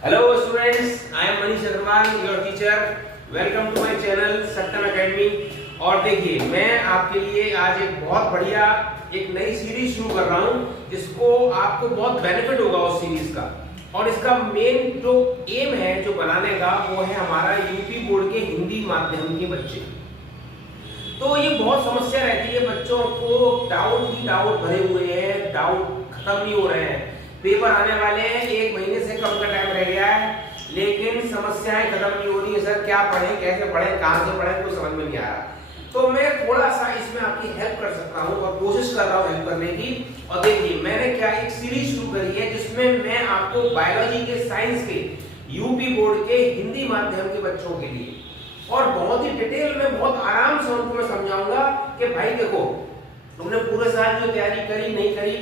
Hello students, I am Manish Agarwal, your teacher. Welcome to my channel Satyam Academy. और देखिए मैं आपके लिए आज एक बहुत बढ़िया एक नई सीरीज शुरू कर रहा हूँ जिसको आपको बहुत बेनिफिट होगा उस सीरीज का। और इसका मेन जो एम है जो बनाने का वो है हमारा यूपी बोर्ड के हिंदी माध्यम के बच्चे। तो ये बहुत समस्या रहती है, बच्चों को डाउट ही डाउट भरे हुए हैं, डाउट खत्म नहीं हो रहे हैं। पेपर आने वाले हैं, 1 महीने से कम का टाइम रह गया है, लेकिन समस्याएं खत्म नहीं हो रही है। सर क्या पढ़ें, कैसे पढ़ें, कहां से पढ़ें, कुछ समझ में नहीं आ रहा। तो मैं थोड़ा सा इसमें आपकी हेल्प कर सकता हूं और कोशिश कर रहा हूं हेल्प करने की। और देखिए मैंने क्या एक सीरीज शुरू करी है जिसमें मैं आपको बायोलॉजी के, साइंस के, यूपी बोर्ड के हिंदी माध्यम के बच्चों के लिए और बहुत ही डिटेल में बहुत आराम से उनको मैं समझाऊंगा कि भाई देखो तुमने पूरे साल जो तैयारी करी नहीं करी,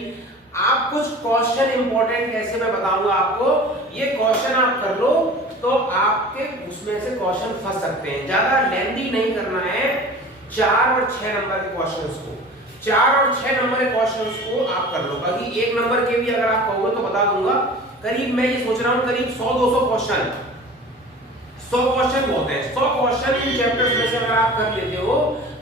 आप कुछ क्वेश्चन इंपॉर्टेंट कैसे मैं बताऊंगा आपको, ये क्वेश्चन आप कर लो तो आपके उसमें से क्वेश्चन फंस सकते हैं। ज्यादा लेंथी नहीं करना है, 4 और 6 नंबर के क्वेश्चंस को, 4 और 6 नंबर के क्वेश्चंस को आप कर लो। बाकी 1 नंबर के भी अगर आप कहोगे तो बता दूंगा। करीब मैं ये सोच रहा हूँ करीब 100-200 क्वेश्चन, 100 क्वेश्चन होते हैं। 100 क्वेश्चन इन चैप्टर्स में से अगर आप कर लेते हो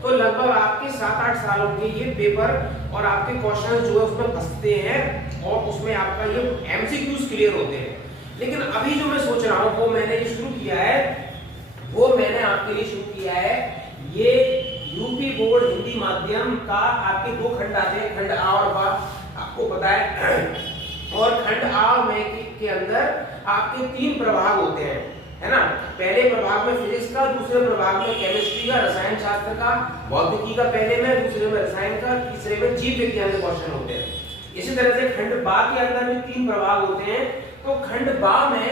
तो लगभग आपके 7-8 सालों के ये पेपर और आपके क्वेश्चन जो है उसमें फंसते हैं और उसमें आपका ये एमसीक्यूज क्लियर होते हैं। लेकिन अभी जो मैं सोच रहा हूँ वो मैंने ये शुरू किया है, वो मैंने आपके लिए शुरू किया है। ये यूपी बोर्ड हिंदी माध्यम का आपके 2 खंड आते हैं, खंड आ और बा, आपको पता है। और खंड आ में के अंदर आपके 3 प्रभाग होते हैं, है ना। पहले प्रभाग में फिजिक्स का, दूसरे प्रभाग में केमिस्ट्री का, रसायन शास्त्र का, भौतिकी का पहले में, दूसरे में रसायन का, तीसरे में जीव विज्ञान के क्वेश्चन होते हैं। इसी तरह से खंड बा के अंदर भी 3 प्रभाग होते हैं। तो खंड बा में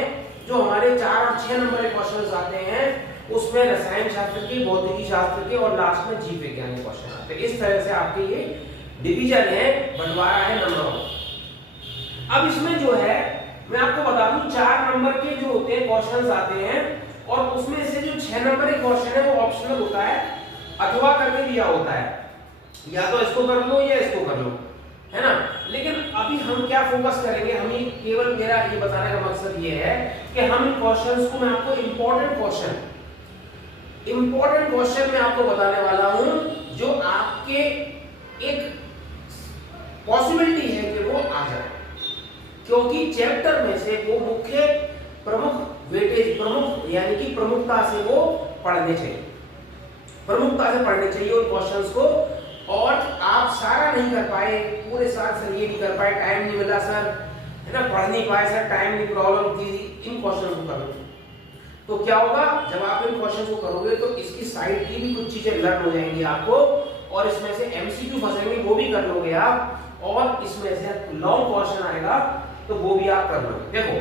जो हमारे 4 और 6 नंबर के क्वेश्चन आते हैं उसमें रसायन शास्त्र के, भौतिकी शास्त्र के और लास्ट में जीव विज्ञान के क्वेश्चन आते हैं। इस तरह से आपके ये डिवीजन है, बंटवारा है नंबरों। अब इसमें जो है मैं आपको बता दूं 4 नंबर के जो होते हैं क्वेश्चंस आते हैं और उसमें से जो 6 नंबर के क्वेश्चन है वो ऑप्शनल होता है, अथवा करके दिया होता है, या तो इसको कर लो या इसको कर लो, है ना। लेकिन अभी हम क्या फोकस करेंगे, हम ही केवल मेरा ये बताने का मकसद ये है कि हम इन क्वेश्चंस को, मैं आपको इंपॉर्टेंट क्वेश्चन मैं आपको बताने वाला हूं जो आपके एक पॉसिबिलिटी है कि वो आ जाए, क्योंकि चैप्टर में से वो मुख्य प्रमुख वेटेज, प्रमुख यानी कि प्रमुखता से वो पढ़ने चाहिए, प्रमुखता से पढ़ने चाहिए उन क्वेश्चंस को। और आप सारा नहीं कर पाए पूरे साल, सर ये नहीं कर पाए, टाइम नहीं मिला सर, है ना, पढ़ नहीं पाए सर, टाइम की प्रॉब्लम थी, इन क्वेश्चन को करो तो क्या होगा, जब आप इन क्वेश्चन को करोगे तो इसकी साइड की भी कुछ चीजें लर्न हो जाएंगी आपको, और इसमें से एमसीक्यू फंसेंगे वो भी कर लोगे आप, और इसमें से लॉन्ग क्वेश्चन आएगा तो वो भी आप कर लोगे। देखो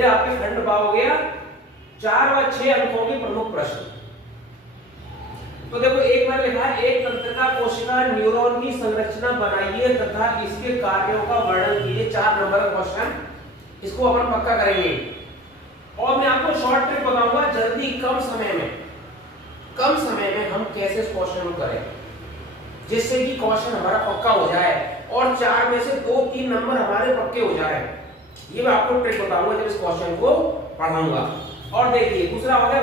ये आपके खंड बा हो गया, 4 व 6 अंकों के प्रमुख प्रश्न। तो देखो एक बार लिखा है, एक तंत्रिका कोशिका न्यूरॉन की संरचना बनाइए तथा इसके कार्यों का वर्णन कीजिए। 4 नंबर का क्वेश्चन, इसको अपन पक्का करेंगे। और मैं आपको शॉर्ट ट्रिक बताऊंगा जल्दी, कम समय में हम कैसे इस क्वेश्चन को करें जिससे कि क्वेश्चन हमारा पक्का हो जाए और 4 में से 2-3 नंबर हमारे पक्के हो जाए। ये मैं आपको ट्रिक बताऊंगा जब इस क्वेश्चन को पढ़ाऊंगा। और देखिए दूसरा हो गया,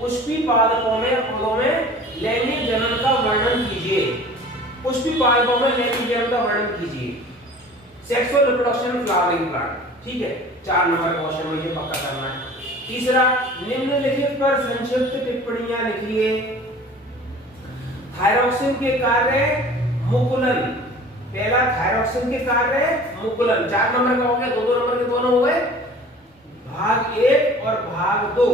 पुष्पी पादपों में लैंगिक जनन का वर्णन कीजिए। पुष्पी पादपों में लैंगिक जनन का वर्णन कीजिए। सेक्सुअल रिप्रोडक्शन फ्लावरिंग प्लांट, ठीक है, 4 नंबर का क्वेश्चन में ये पक्का करना है। तीसरा, निम्नलिखित पर संक्षिप्त टिप्पणियां लिखिए। थायरॉक्सिन के कार्य मुकुलन, पहला थायरॉक्सिन के कार्य मुकुलन, 4 नंबर का हो गया, 2-2 नंबर के दोनों हो गए, भाग 1 और भाग 2,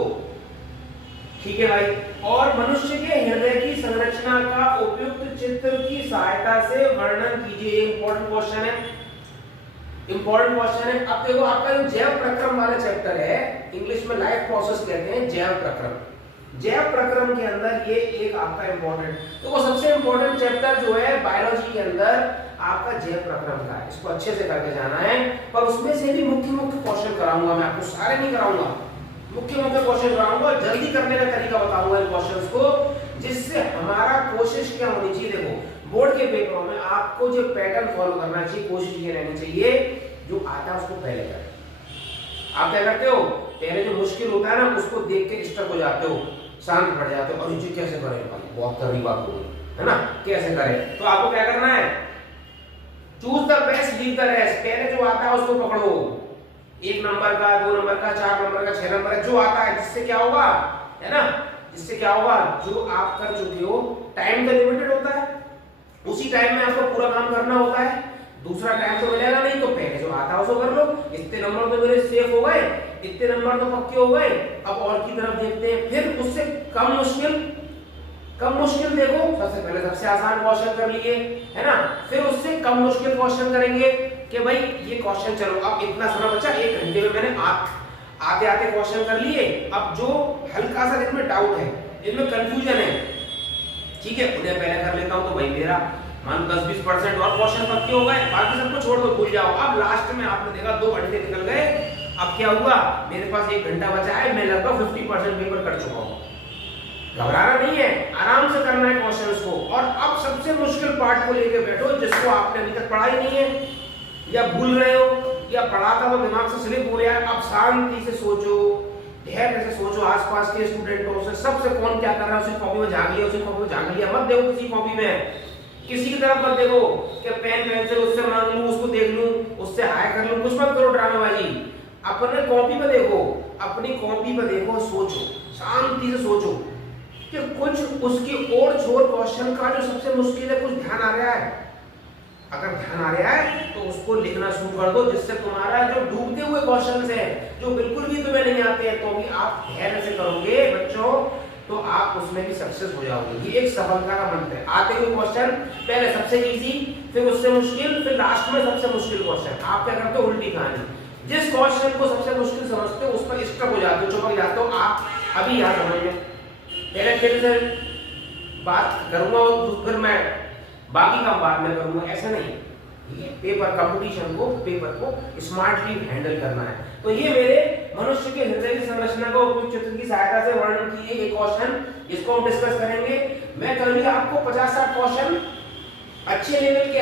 ठीक है भाई। और मनुष्य के हृदय की संरचना का उपयुक्त चित्र की सहायता से वर्णन कीजिए। इंपॉर्टेंट क्वेश्चन है। अब देखो आपका जो जैव प्रक्रम वाला चैप्टर है, इंग्लिश में लाइफ प्रोसेस कहते हैं, जैव प्रक्रम के अंदर ये एक आपका इंपॉर्टेंट, तो वो सबसे इंपॉर्टेंट चैप्टर जो है बायोलॉजी के अंदर आपका जैव प्रक्रम का है, इसको अच्छे से करके जाना है। पर उसमें से भी मुख्य क्वेश्चन कराऊंगा मैं आपको, सारे नहीं कराऊंगा, मुख्य क्वेश्चन कराऊंगा, जल्दी करने का तरीका बताऊंगा इन क्वेश्चंस को, जिससे हमारा कोशिश क्या होनी चाहिए। देखो बोर्ड के पेपरों में आपको जो पैटर्न फॉलो करना चाहिए, कोशिश ये रहनी चाहिए जो आता है उसको पहले करें। आप क्या करते हो, पहले जो मुश्किल होता है ना उसको देख के स्टक हो जाते हो, शांत पड़ जाते हो, और ये कैसे करें भाई, बहुत करनी बात हो गई है ना, कैसे करें। तो आपको क्या करना है, choose the best leave the rest, पहले जो आता है उसको पकड़ो, 1 नंबर का, 2 नंबर का, 4 नंबर का, 6 नंबर का, जो आता है, जिससे क्या होगा, है ना, जिससे क्या होगा, जो आप कर चुके हो, टाइम तो लिमिटेड होता है, उसी टाइम में आपको पूरा काम करना होता है, दूसरा टाइम तो मिलेगा नहीं, तो पहले जो आता है उसको कर लो। इतने नंबर तो मेरे सेफ हो गए, इतने नंबर तो पक्के हो गए। अब और की तरफ देखते हैं, फिर उससे कम मुश्किल देखो, सबसे पहले सबसे आसान क्वेश्चन कर लिए, है ना, फिर उससे कम मुश्किल क्वेश्चन करेंगे कि भाई ये क्वेश्चन, चलो अब इतना समय बचा, 1 घंटे में मैंने आते आते क्वेश्चन कर लिए, अब जो हल्का सा जिनमें डाउट है, इनमें कंफ्यूजन है, ठीक है, उन्हें पहले कर लेता हूं, तो भाई मेरा मान 10-20% और क्वेश्चन पक्के हो गए, बाकी सबको छोड़ दो, भूल जाओ। अब लास्ट में आपने देखा 2 घंटे निकल गए, अब क्या हुआ, मेरे पास 1 घंटा बचा है, मैं लगभग 50% पेपर कर चुका हूं। घबराना नहीं है, आराम से करना है क्वेश्चंस को। और अब सबसे मुश्किल पार्ट को लेके बैठो, जिसको आपने अभी तक पढ़ा ही नहीं है, या भूल रहे हो, या पढ़ा था तो दिमाग से स्लिप हो रहा है। अब शांति से सोचो, धैर्य से सोचो, आसपास के स्टूडेंटों से, सबसे कौन क्या कर रहा है उसी कॉपी में झांक लिया, उसी कॉपी में झांक लिया, मत देखो किसी कॉपी में, किसी की तरफ मत देखो कि पेन पेंसिल उससे मांग लूं, उसको देख लूं, उससे हाय कर लूं, कुछ मत करो ड्रामेबाजी। अपने कॉपी पे देखो, अपनी कॉपी पे देखो, सोचो, शांति से सोचो कि कुछ उसकी ओर छोर क्वेश्चन का जो सबसे मुश्किल है, कुछ ध्यान आ रहा है। अगर ध्यान आ रहा है तो उसको लिखना शुरू कर दो, जिससे तुम्हारा जो डूबते हुए क्वेश्चंस है, जो बिल्कुल भी तुम्हें नहीं आते हैं, तो भी आप धैर्य से करोगे बच्चों, तो आप उसमें भी सक्सेस हो जाओगे। ये एक सफलता का मंत्र है। आते हुए क्वेश्चन पहले सबसे इजी, फिर उससे मुश्किल, फिर लास्ट में सबसे मुश्किल क्वेश्चन। आप क्या करते हो, उल्टी कहानी, जिस क्वेश्चन को सबसे मुश्किल समझते हो उस पर स्टक हो जाते हो, चिपक जाते हो। आप अभी यहाँ समझ में, पहले फिर से बात करूंगा और फिर मैं बाकी काम बाद में करूंगा, ऐसा नहीं। ये पेपर कंपटीशन को, पेपर को स्मार्टली हैंडल करना है। तो ये मेरे मनुष्य के हृदय की संरचना को उपयुक्त चित्र की सहायता से वर्णन किए एक क्वेश्चन, इसको हम डिस्कस करेंगे। मैं कल ही आपको 50-60 क्वेश्चन अच्छे लेवल के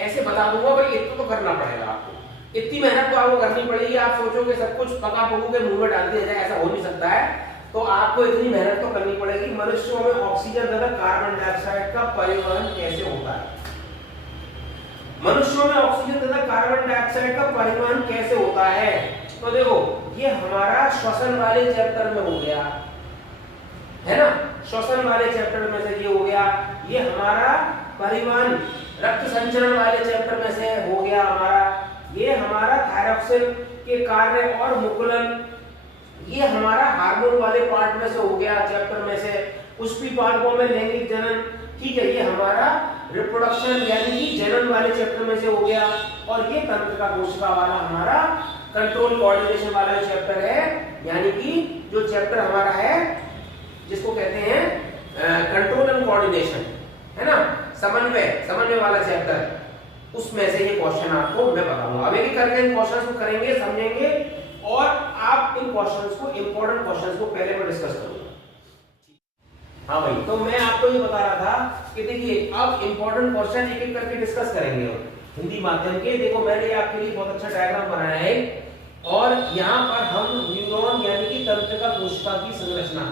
ऐसे बता दूंगा, भाई इतना तो करना पड़ेगा आपको, इतनी मेहनत तो आपको करनी पड़ेगी। आप सोचोगे सब कुछ पका पकू के मुंह में डाल दिया जाए, ऐसा हो नहीं सकता है, तो आपको इतनी मेहनत तो करनी पड़ेगी। मनुष्यों में ऑक्सीजन तथा कार्बन डाइऑक्साइड का परिवहन कैसे होता है, मनुष्यों में ऑक्सीजन तथा कार्बन डाइऑक्साइड का परिवहन कैसे होता है। तो देखो, ये हमारा श्वसन वाले चैप्टर में हो गया, है ना, श्वसन वाले चैप्टर में से ये हो गया। ये हमारा परिवहन रक्त संचरण वाले चैप्टर में से हो गया हमारा। ये हमारा थायरॉक्सिन के कार्य और मुकुलन, ये हमारा हार्मोन वाले पार्ट में से हो गया, चैप्टर में से। पुष्पी पार्कों में लैंगिक जनन, ठीक है, ये हमारा रिप्रोडक्शन यानी कि जनन वाले चैप्टर में से हो गया। और ये तंत्रिका कोशिका वाला हमारा कंट्रोल कोऑर्डिनेशन वाला चैप्टर है, यानी कि जो चैप्टर हमारा है जिसको कहते हैं कंट्रोल एंड कोऑर्डिनेशन, है ना, समन्वय वाला चैप्टर, उसमें से ये क्वेश्चन आपको मैं बताऊंगा। अब एक करके इन क्वेश्चंस को करेंगे, समझेंगे, और आप इन क्वेश्चंस को, इंपॉर्टेंट क्वेश्चंस को पहले मैं डिस्कस करूंगा। हाँ भाई, तो मैं आपको ये बता रहा था कि देखिए अब इंपॉर्टेंट क्वेश्चन एक एक करके डिस्कस करेंगे हिंदी माध्यम के। देखो, मैंने आपके लिए बहुत अच्छा डायग्राम बनाया है, और यहाँ पर हम न्यूरॉन यानी कि तंत्रिका कोशिका की संरचना।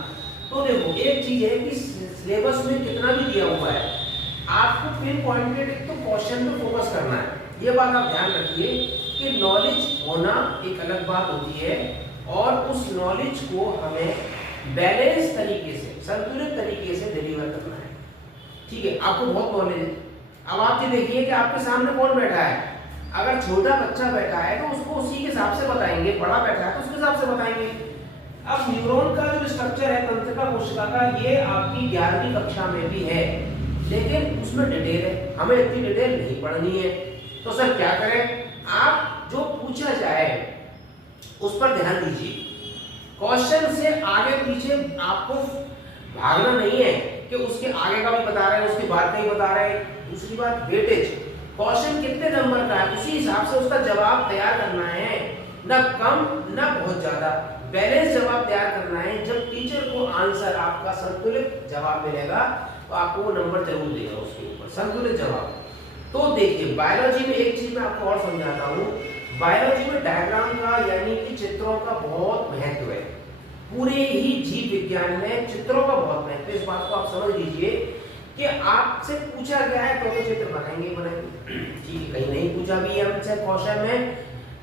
तो देखो, एक चीज है कि सिलेबस में कितना भी दिया हुआ है, आपको पिन पॉइंटेड एक तो क्वेश्चन पे फोकस करना है। ये बात आप ध्यान रखिए कि नॉलेज होना एक अलग बात होती है, और उस नॉलेज को हमें बैलेंस तरीके से, संतुलित तरीके से डिलीवर करना है, ठीक है। आपको बहुत नॉलेज है, अब आप ये देखिए कि आपके सामने कौन बैठा है। अगर छोटा बच्चा बैठा है तो उसको उसी के हिसाब से बताएंगे, बड़ा बैठा है तो उसके हिसाब से बताएंगे। अब न्यूरॉन का जो स्ट्रक्चर है तंत्रिका कोशिका का, ये आपकी 11वीं कक्षा में भी है, लेकिन उसमें डिटेल है, हमें इतनी डिटेल नहीं पढ़नी है। तो सर क्या करें, आप जो पूछा जाए उस पर ध्यान दीजिए। क्वेश्चन से आगे पीछे आपको भागना नहीं है कि उसके आगे का भी बता रहे हैं, उसके बाद का ही बता रहे हैं। दूसरी बात, वेटेज, क्वेश्चन कितने नंबर का है उसी हिसाब से उसका जवाब तैयार करना है, ना कम ना बहुत ज्यादा, बैलेंस जवाब तैयार करना है। जब टीचर को आंसर आपका संतुलित जवाब मिलेगा तो आपको वो नंबर जरूर देगा उसके ऊपर, संतुलित जवाब। तो देखिए, बायोलॉजी में एक चीज मैं आपको और समझाता हूँ। बायोलॉजी में डायग्राम का यानी कि चित्र चित्रों का बहुत महत्व है। पूरे ही जीव विज्ञान में चित्रों का बहुत महत्व है। इस बात को आप समझ लीजिए कि आपसे पूछा गया है तो चित्र बनाएंगे ही बनाएंगे, ठीक है। कहीं नहीं पूछा भी है हमसे क्वेश्चन में,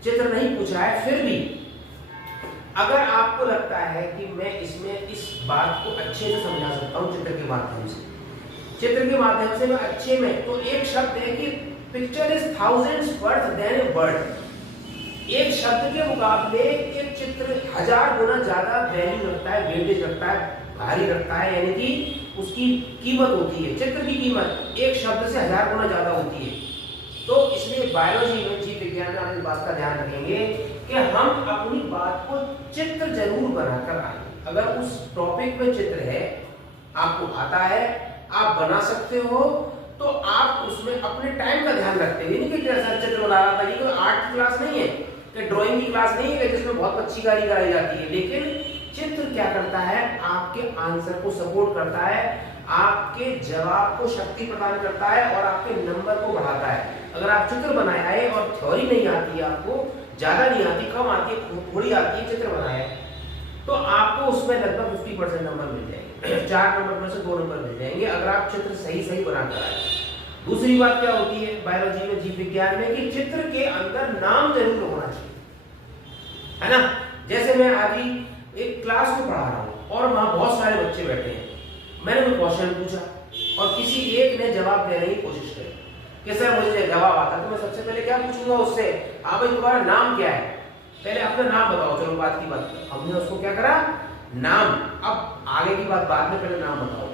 चित्र नहीं पूछा है, फिर भी अगर आपको लगता है कि मैं इसमें इस बात को अच्छे से समझा सकता हूँ चित्र के माध्यम से, मैं अच्छे में, तो एक शब्द है कि picture is thousands worth than a word. एक शब्द के मुकाबले एक चित्र 1000 गुना ज्यादा वैल्यू रखता है, वेटेज रखता है, भारी रखता है, यानी कि उसकी कीमत होती है, चित्र की कीमत एक शब्द से 1000 गुना ज्यादा होती है। तो इसलिए बायोलॉजी में, जीव विज्ञान में हम इस बात का ध्यान रखेंगे कि हम अपनी बात को चित्र जरूर बनाकर आए। अगर उस टॉपिक में चित्र है, आपको आता है, आप बना सकते हो, तो आप उसमें अपने टाइम का ध्यान रखते हैं। नहीं कि जैसा चित्र बना रहा था, ये कोई आर्ट की क्लास नहीं है, कि ड्राइंग की क्लास नहीं है जिसमें बहुत अच्छी कारीगरी जाती है, लेकिन चित्र क्या करता है, आपके आंसर को सपोर्ट करता है, आपके जवाब को शक्ति प्रदान करता है और आपके नंबर को बढ़ाता है। अगर आप चित्र बनाए आए और थ्योरी नहीं आती है, आपको ज्यादा नहीं आती, कम आती है, थोड़ी आती है, चित्र बनाए, तो आपको उसमें लगभग 50% नंबर मिल जाएंगे। 4 नंबर में से 2 नंबर मिल जाएंगे अगर आप चित्र सही बनाकर आए। दूसरी बात क्या होती है बायोलॉजी में, जीव विज्ञान में, कि चित्र के अंदर नाम जरूर होना चाहिए, है ना। जैसे मैं अभी एक क्लास को पढ़ा रहा हूँ और वहां बहुत सारे बच्चे बैठे हैं, मैंने कोई क्वेश्चन पूछा और किसी एक ने जवाब देने की कोशिश करी कि सर मुझे जवाब आता, तो मैं सबसे पहले क्या पूछूंगा उससे, हाँ भाई तुम्हारा नाम क्या है, पहले अपना नाम बताओ। चलो बात की बात, हमने उसको क्या करा, नाम। अब आगे की बात बाद में, पहले नाम बताओ।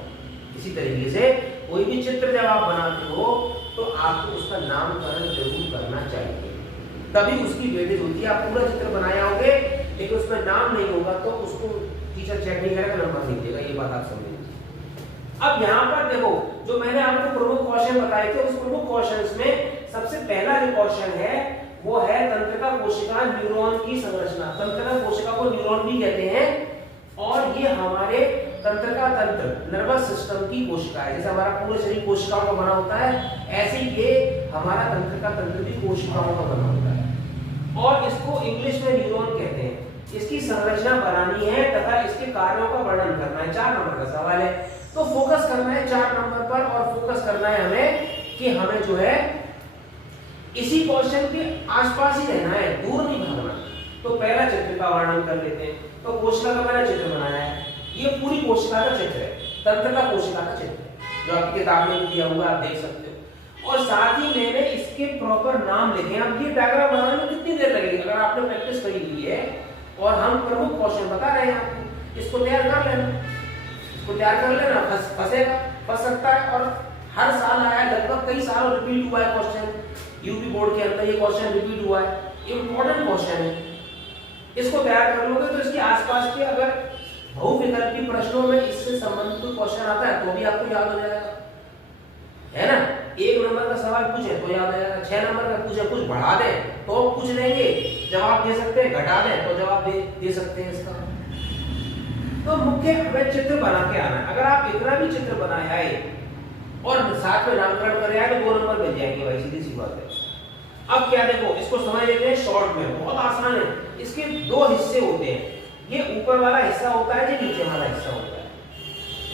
इसी तरीके से कोई भी चित्र जब आप बनाते हो तो आपको उसका नामकरण जरूर करना चाहिए, तभी उसकी वेटेज होती है। आप पूरा चित्र बनाए होगे लेकिन उसमें नाम नहीं होगा तो उसको टीचर चेक नहीं करेगा, नंबर नहीं देगा, ये बात आप समझ लीजिए। अब यहाँ पर देखो, जो मैंने आपको प्रमुख क्वेश्चन बताए थे, उस प्रमुख क्वेश्चंस में सबसे पहला जो क्वेश्चन है वो है तंत्रिका कोशिका न्यूरॉन की संरचना। तंत्रिका कोशिका को न्यूरॉन भी कहते हैं और ये हमारे तंत्रिका तंत्र, नर्वस सिस्टम की कोशिका है। जैसे हमारा पूरा शरीर कोशिकाओं का बना होता है, ऐसे ही ये हमारा तंत्रिका तंत्र भी कोशिकाओं का बना होता है और इसको इंग्लिश में न्यूरॉन कहते हैं। इसकी संरचना बनानी है तथा इसके कार्यों का वर्णन करना है। 4 नंबर का सवाल है, तो फोकस करना है 4 नंबर पर और फोकस करना है हमें कि हमें जो है इसी क्वेश्चन के आसपास ही रहना है, दूर नहीं भागना। तो पहला चित्र का वर्णन कर लेते हैं। तो कोशिका का मैंने चित्र बनाया है, ये पूरी कोशिका का चित्र है, तंत्रिका कोशिका का चित्र है, जो आपकी किताब में दिया हुआ आप देख सकते हो। और साथ ही मैंने इसके प्रॉपर नाम लिखे। अब ये डायग्राम बनाने में कितनी देर लगेगी, अगर आपने प्रैक्टिस करी हुई है और हम प्रमुख क्वेश्चन बता रहे हैं आपको, इसको तैयार कर लेना, फंस सकता है। और हर साल आया, लगभग कई सालों रिपीट हुआ है क्वेश्चन, यूपी बोर्ड के अंदर ये क्वेश्चन रिपीट हुआ है, इंपॉर्टेंट क्वेश्चन है। इसको तैयार कर लोगे तो इसके आसपास के अगर बहुविकल्पी प्रश्नों में इससे संबंधित कोई क्वेश्चन आता है तो भी आपको याद हो जाएगा, है ना। 1 नंबर का सवाल पूछे तो याद आ जाएगा, 6 नंबर का पूछे, कुछ बढ़ा दें तो पूछ लेंगे, जवाब दे सकते हैं, घटा दें तो जवाब दे सकते हैं इसका। तो मुख्य हमें चित्र बना के आना है। अगर आप इतना भी चित्र बनाए आए और साथ में नामकरण कर आए तो 2 नंबर मिल जाएंगे भाई, सीधी सी बात है। अब क्या देखो, इसको समझ लेते हैं शॉर्ट में, बहुत आसान है। इसके 2 हिस्से होते हैं, ये ऊपर वाला हिस्सा होता है, ये नीचे वाला हिस्सा होता है।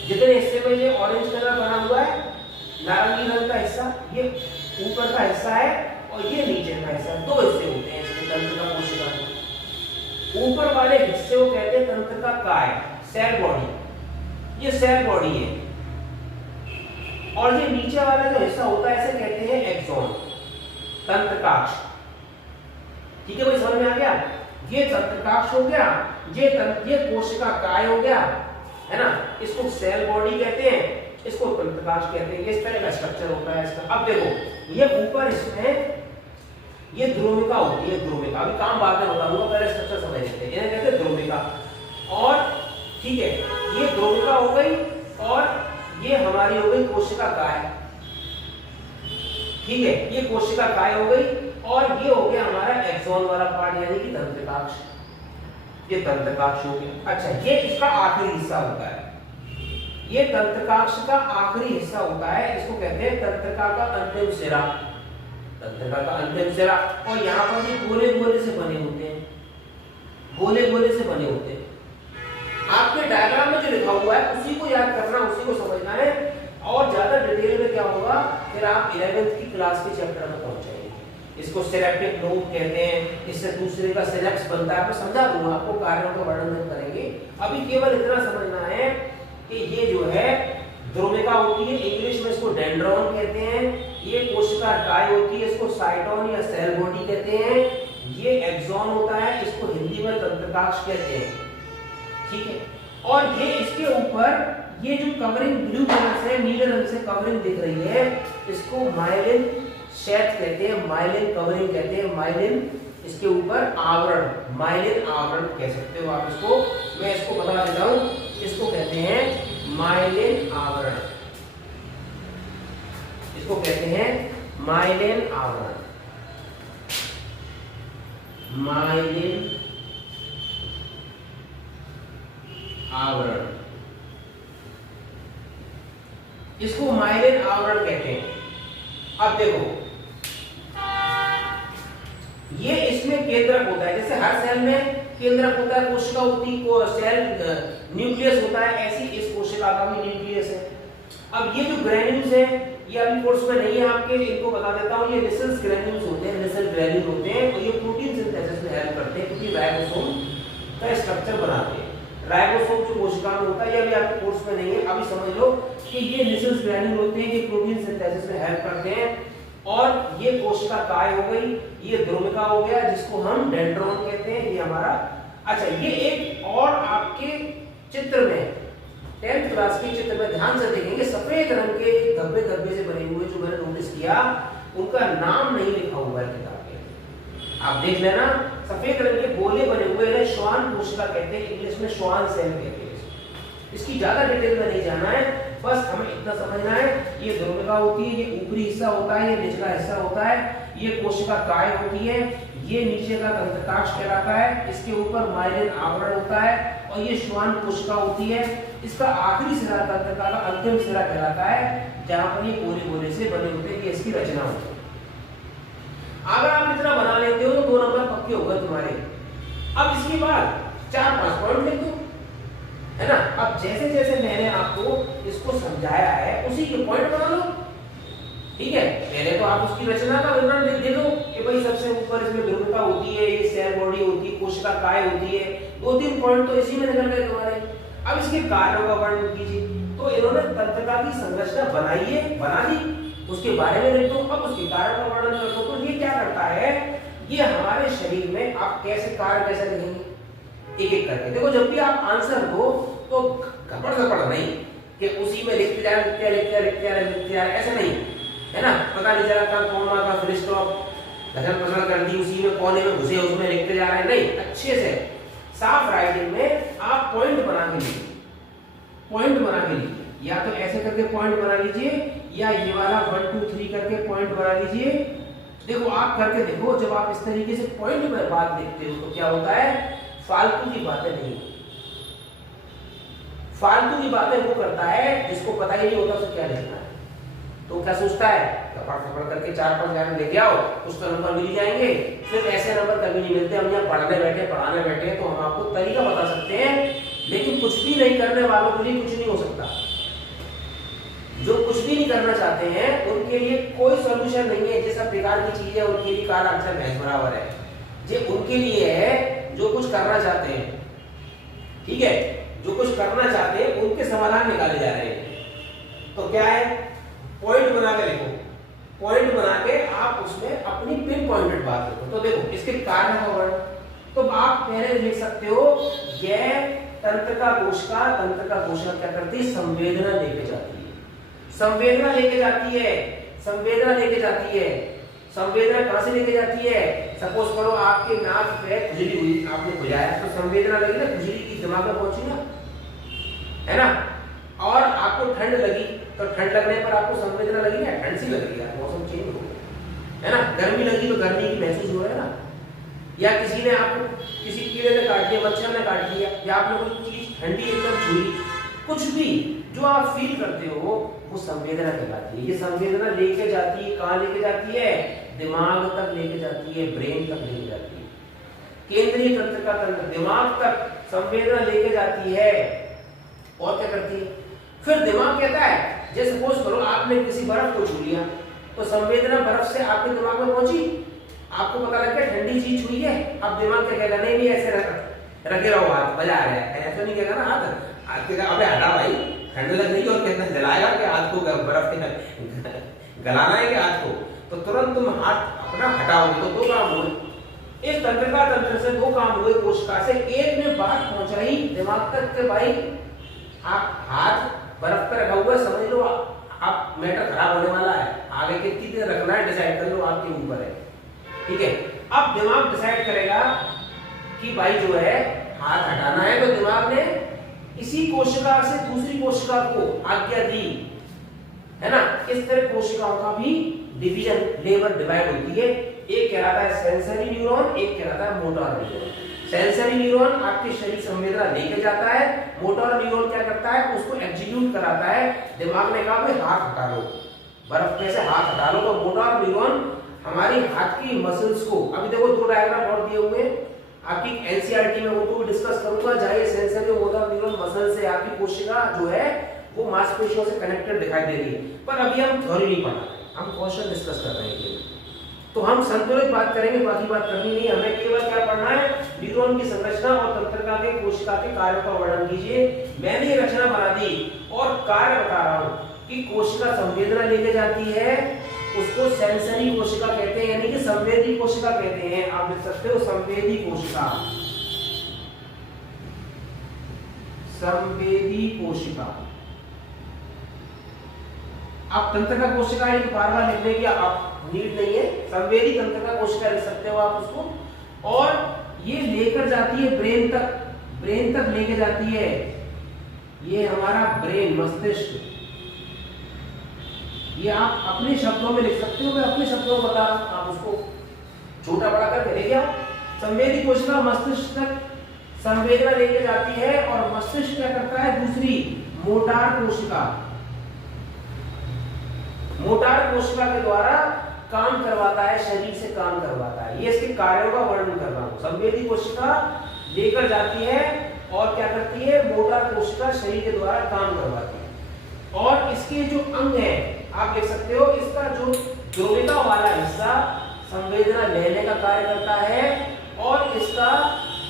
जितने हिस्से में ये ऑरेंज कलर बना हुआ है, नारंगी रंग का हिस्सा, ये ऊपर का हिस्सा है और ये नीचे का हिस्सा, 2 हिस्से होते हैं इसके तंत्रिका कोशिका के। ऊपर वाले हिस्से को कहते हैं तंत्रिका काय, सेल बॉडी, ये सेल बॉडी है। और ये नीचे वाला जो हिस्सा होता है इसे कहते हैं एक्सॉन, तंत्रिकाक्ष। ठीक है भाई, समझ में आ गया। ये तंत्रिकाक्ष हो गया, ये कोशिका काय हो गया, है ना। इसको सेल बॉडी कहते हैं, इसको तंत्रिकाक्ष कहते हैं। इस तरह का स्ट्रक्चर होता है इसका। अब देखो, ये ऊपर इसमें ये ध्रुविका होती है, ध्रुविका। अभी काम बाद में होता होगा, पहले स्ट्रक्चर समझ लेते हैं। इन्हें कहते हैं ध्रुविका। और ठीक है, ये ध्रुविका हो गई और ये हमारी हो गई कोशिका काय। ठीक है, ये कोशिका काय हो गई और ये हो गया हमारा एक्सॉन वाला पार्ट, यानी कि तंत्रिकाक्ष। ये तंत्रिकाक्ष हो गया। अच्छा, ये इसका आखिरी हिस्सा होता है, ये तंत्रिकाक्ष का आखिरी हिस्सा होता है, इसको कहते हैं तंत्रिका का अंतिम सिरा, तंत्रिका का अंतिम सिरा। और यहाँ पर ये गोले गोले से बने होते हैं, गोले गोले से बने होते हैं। आपके डायग्राम में जो लिखा हुआ है उसी को याद करना, उसी को समझना है। और ज्यादा डिटेल में क्या होगा, फिर आप 11वीं की क्लास के चैप्टर में पहुंच जाएंगे। इसको सिनेप्टिक लोब कहते हैं, इससे दूसरे का सिनेप्स बनता है। मैं समझा दूंगा आपको, कार्यों का वर्णन करेंगे। अभी केवल इतना समझना है कि ये जो है ध्रुविका होती है, इंग्लिश में इसको डेंड्रॉन कहते हैं। ये कोशिका डाई होती है, इसको साइटोन या सेल बॉडी कहते हैं। ये एक्सॉन होता है, इसको हिंदी में तंत्रिकाक्ष कहते हैं, ठीक है। और ये इसके ऊपर ये जो कवरिंग ब्लू कलर से, नीले रंग से कवरिंग दिख रही है, इसको माइलिन शेथ कहते हैं, माइलिन कवरिंग कहते हैं, माइलिन इसके ऊपर आवरण, माइलिन आवरण कह सकते हो आप इसको। मैं इसको बता देता हूं, इसको कहते हैं माइलिन आवरण, इसको कहते हैं माइलिन आवरण, माइलिन आवरण, इसको माइलिन आवरण कहते हैं। अब देखो, ये इसमें केंद्रक होता है, जैसे हर सेल में केंद्रक होता है, कोशिका होती को सेल न्यूक्लियस होता है, ऐसी इस कोशिका का भी न्यूक्लियस है। अब ये जो ग्रेन्यूल्स है, ये अभी कोर्स में नहीं है आपके, इनको बता देता हूं। ये निसेल्स ग्रेन्यूल्स होते हैं, निसेल ग्रेन्यूल होते हैं, और ये प्रोटीन सिंथेसिस में हेल्प करते हैं, क्योंकि राइबोसोम का स्ट्रक्चर बनाते हैं। राइबोसोम जो कोशिका में होता है, ये अभी आपके कोर्स में नहीं है, अभी समझ लो कि ये निसेल्स ग्रेन्यूल होते हैं, ये प्रोटीन सिंथेसिस में हेल्प करते हैं। और ये कोशिका काय हो गई, ये ध्रुविका हो गया, जिसको हम डेंड्रॉन कहते हैं, ये हमारा। अच्छा, ये एक और आपके चित्र में 10th क्लास के चित्र में ध्यान से देखेंगे, सफेद रंग के धब्बे धब्बे से बने हुए, जो मैंने नोटिस किया, उनका नाम नहीं लिखा हुआ है किताब में, आप देख लेना। सफेद रंग के गोले बने हुए हैं, श्वान कोशिका कहते हैं, इंग्लिश में श्वान सेल कहते हैं। इसकी ज्यादा डिटेल में नहीं जाना है, बस हमें इतना समझना है, ये ध्रुविका होती है, ये ऊपरी हिस्सा होता है, ये निचला हिस्सा होता है, ये कोशिका काय होती है, ये नीचे का तंत्रिकाक्ष कहलाता है, इसके ऊपर माइलिन आवरण होता है, और ये श्वान कोशिका होती है। इसका आखिरी सिरा तंत्रिका का अंतिम सिरा कहलाता है, जहां पर ये गोले गोले से बने होते हैं, ये इसकी रचना होती है। अगर आप इतना बना लेते हो तो 2 नंबर पक्के हो गए तुम्हारे। अब इसके बाद 4-5 पॉइंट लिख दो, है ना। अब जैसे जैसे मैंने आपको इसको समझाया है, उसी के पॉइंट बना लो, ठीक है। पहले तो आप उसकी रचना का विवरण लिख दे दो कि भाई सबसे ऊपर इसमें ध्रुविका होती है, ये सेल बॉडी होती है, कोशिका काय होती है। 2-3 पॉइंट तो इसी में निकल गए तुम्हारे। अब इसके कार्यों का वर्णन कीजिए। तो इन्होंने तंत्रिका की संरचना बनाई है, बना दी, उसके बारे में लिख दो। अब उसके कार्यों का वर्णन कर दो। तो ये क्या करता है, ये हमारे शरीर में आप कैसे कार्य कैसे लिखेंगे, एक एक करके देखो। जब भी आप आंसर दो तो गड़बड़ नहीं कि उसी में लिखते जा लिखते जा, ऐसे नहीं, है ना। पता नहीं चला कब कौन का फुल स्टॉप घसर पसर कर दी, उसी में कोने में घुसे, उसमें लिखते जा रहे हैं, नहीं। अच्छे से साफ राइटिंग में आप पॉइंट बना के लीजिए, पॉइंट बना के लीजिए। या तो ऐसे करके पॉइंट बना लीजिए, या ये वाला 1 2 3 करके पॉइंट बना लीजिए। देखो आप करके देखो, जब आप इस तरीके से पॉइंट में बात लिखते हो तो क्या होता है, फालतू की बातें नहीं, फालतू की बातें वो करता है जिसको पता ही नहीं होता उसे क्या लिखना है। तो क्या सोचता है, कपड़ करके 4-5 लाइन लेके आओ, उसका नंबर मिल जाएंगे। फिर ऐसे नंबर कभी नहीं मिलते। हम यहाँ पढ़ने बैठे, पढ़ाने बैठे तो हम आपको तरीका बता सकते हैं, लेकिन कुछ भी नहीं करने वालों के लिए कुछ नहीं हो सकता। जो कुछ भी नहीं करना चाहते हैं उनके लिए कोई सोल्यूशन नहीं है। जैसा बेकार की चीज है उनके लिए काला अक्षर भैंस बराबर है। ये उनके लिए है जो कुछ करना चाहते हैं, ठीक है। जो कुछ करना चाहते हैं उनके समाधान निकाले जा रहे हैं। तो क्या है, पॉइंट बना के लिखो, पॉइंट बना के आप उसमें अपनी पिन पॉइंटेड बात लिखो। तो देखो इसके कारण का वर्ड, तो आप पहले लिख सकते हो, यह तंत्रिका कोशिका क्या करती है, संवेदना लेके जाती है, संवेदना लेके जाती है, संवेदना लेके जाती है। संवेदना कहां से लेके जाती है, सपोज करो आपके नाक पे खुजली हुई, आपने खुजाया तो संवेदना लगी ना, खुजली की दिमाग में पहुंची ना, है ना। और आपको ठंड लगी तो ठंड लगने पर आपको संवेदना लगी ना, ठंड सी लग रही है, मौसम चेंज हो गया, है ना। गर्मी लगी तो गर्मी की महसूस हो रहा है ना। या किसी ने आपको, किसी कीड़े ने काट दिया, मच्छर ने काट दिया, या आपने कोई चीज ठंडी एकदम छुई, कुछ भी जो आप फील करते हो वो संवेदना कहलाती है। ये संवेदना लेके जाती है, कहां लेके जाती है, दिमाग तक लेके जाती है, ब्रेन तक लेके जाती है। केंद्रीय तंत्रिका तंत्र दिमाग तक संवेदना लेके जाती है और क्या करती है, फिर दिमाग कहता है, जैसे सपोज करो आपने किसी बर्फ को छू लिया तो संवेदना बर्फ से आपके दिमाग में पहुंची, आपको पता लग गया ठंडी चीज छुई है, अब दिमाग क्या कहेगा, नहीं ऐसे रखे रहो हाथ, मजा आ रहा है, ऐसा नहीं कहेगा ना, हाथ कहेगा अबे हटा भाई ठंड लग रही है, और कितना जलाएगा कि हाथ को बर्फ के गलाना है कि हाथ को, तो तुरंत तुम हाथ अपना हटाओगे तो दो काम हुए। इस तंत्रिका तंत्र से दो काम हुए कोशिका से, एक ने बात पहुंचाई दिमाग तक के भाई आप हाथ बर्फ पर रखा हुआ है, समझ लो आप मैटर खराब होने वाला है, आगे कितनी देर रखना है डिसाइड कर लो, आपके ऊपर है, ठीक है। अब दिमाग डिसाइड करेगा कि भाई जो है हाथ हटाना है, तो दिमाग ने इसी कोशिका से दूसरी कोशिका को आज्ञा दी, है ना। इस तरह कोशिकाओं का भी डिवीजन लेवल डिवाइड होती है, एक कहलाता है सेंसरी न्यूरॉन, एक कहलाता है मोटर न्यूरॉन। सेंसरी न्यूरॉन आपके शरीर संवेदना लेके जाता है, मोटर न्यूरॉन क्या करता है, उसको एग्जीक्यूट कराता है। दिमाग ने कहा भाई हाथ हटा लो, बर्फ में से हाथ हटा लो, तो मोटर न्यूरॉन हमारी हाथ की मसल्स को, अभी देखो दो डायग्राम और दिए हुए आपकी एनसीईआरटी में, उनको भी डिस्कस करूंगा, जहां ये सेंसरी और मोटर न्यूरॉन मसल से आपकी कोशिका जो है वो मांसपेशियों से कनेक्टेड दिखाई दे रही है, पर अभी हम थ्योरी नहीं पढ़ा रहे, हम क्वेश्चन डिस्कस कर रहे हैं। तो हम संतुलित बात करेंगे, बाकी बात करनी नहीं, हमें केवल क्या पढ़ना है, न्यूरॉन की संरचना और तंत्रिका के कोशिका के कार्यों का वर्णन कीजिए। मैंने ये रचना बना दी और कार्य बता रहा हूं कि कोशिका संवेदना लेके जाती है, उसको सेंसरी कोशिका कहते हैं, यानी कि संवेदी कोशिका कहते हैं, आप लिख सकते हो संवेदी कोशिका, संवेदी कोशिका। आप तंत्रिका कोशिका एक बार लिखने की आप नीड नहीं है, संवेदी तंत्रिका कोशिका लिख सकते हो आप उसको, और ये लेकर जाती है ब्रेन तक, ब्रेन तक लेके जाती है, ये हमारा ब्रेन मस्तिष्क, ये आप अपने शब्दों में लिख सकते हो, मैं अपने शब्दों में बता रहा हूं, आप उसको छोटा बड़ा करके लिख आओ। संवेदी कोशिका मस्तिष्क तक संवेदना लेके जाती है, और मस्तिष्क क्या करता है, दूसरी मोटार कोशिका, मोटार कोशिका के द्वारा काम करवाता है, शरीर से काम करवाता है। ये इसके कार्यों का वर्णन कर रहा हूं। संवेदी कोशिका लेकर जाती है और क्या करती है, मोटार कोशिका शरीर के द्वारा काम करवाती है। और इसके जो अंग है आप देख सकते हो, इसका जो द्रव्यता वाला हिस्सा संवेदना लेने का कार्य करता है, और इसका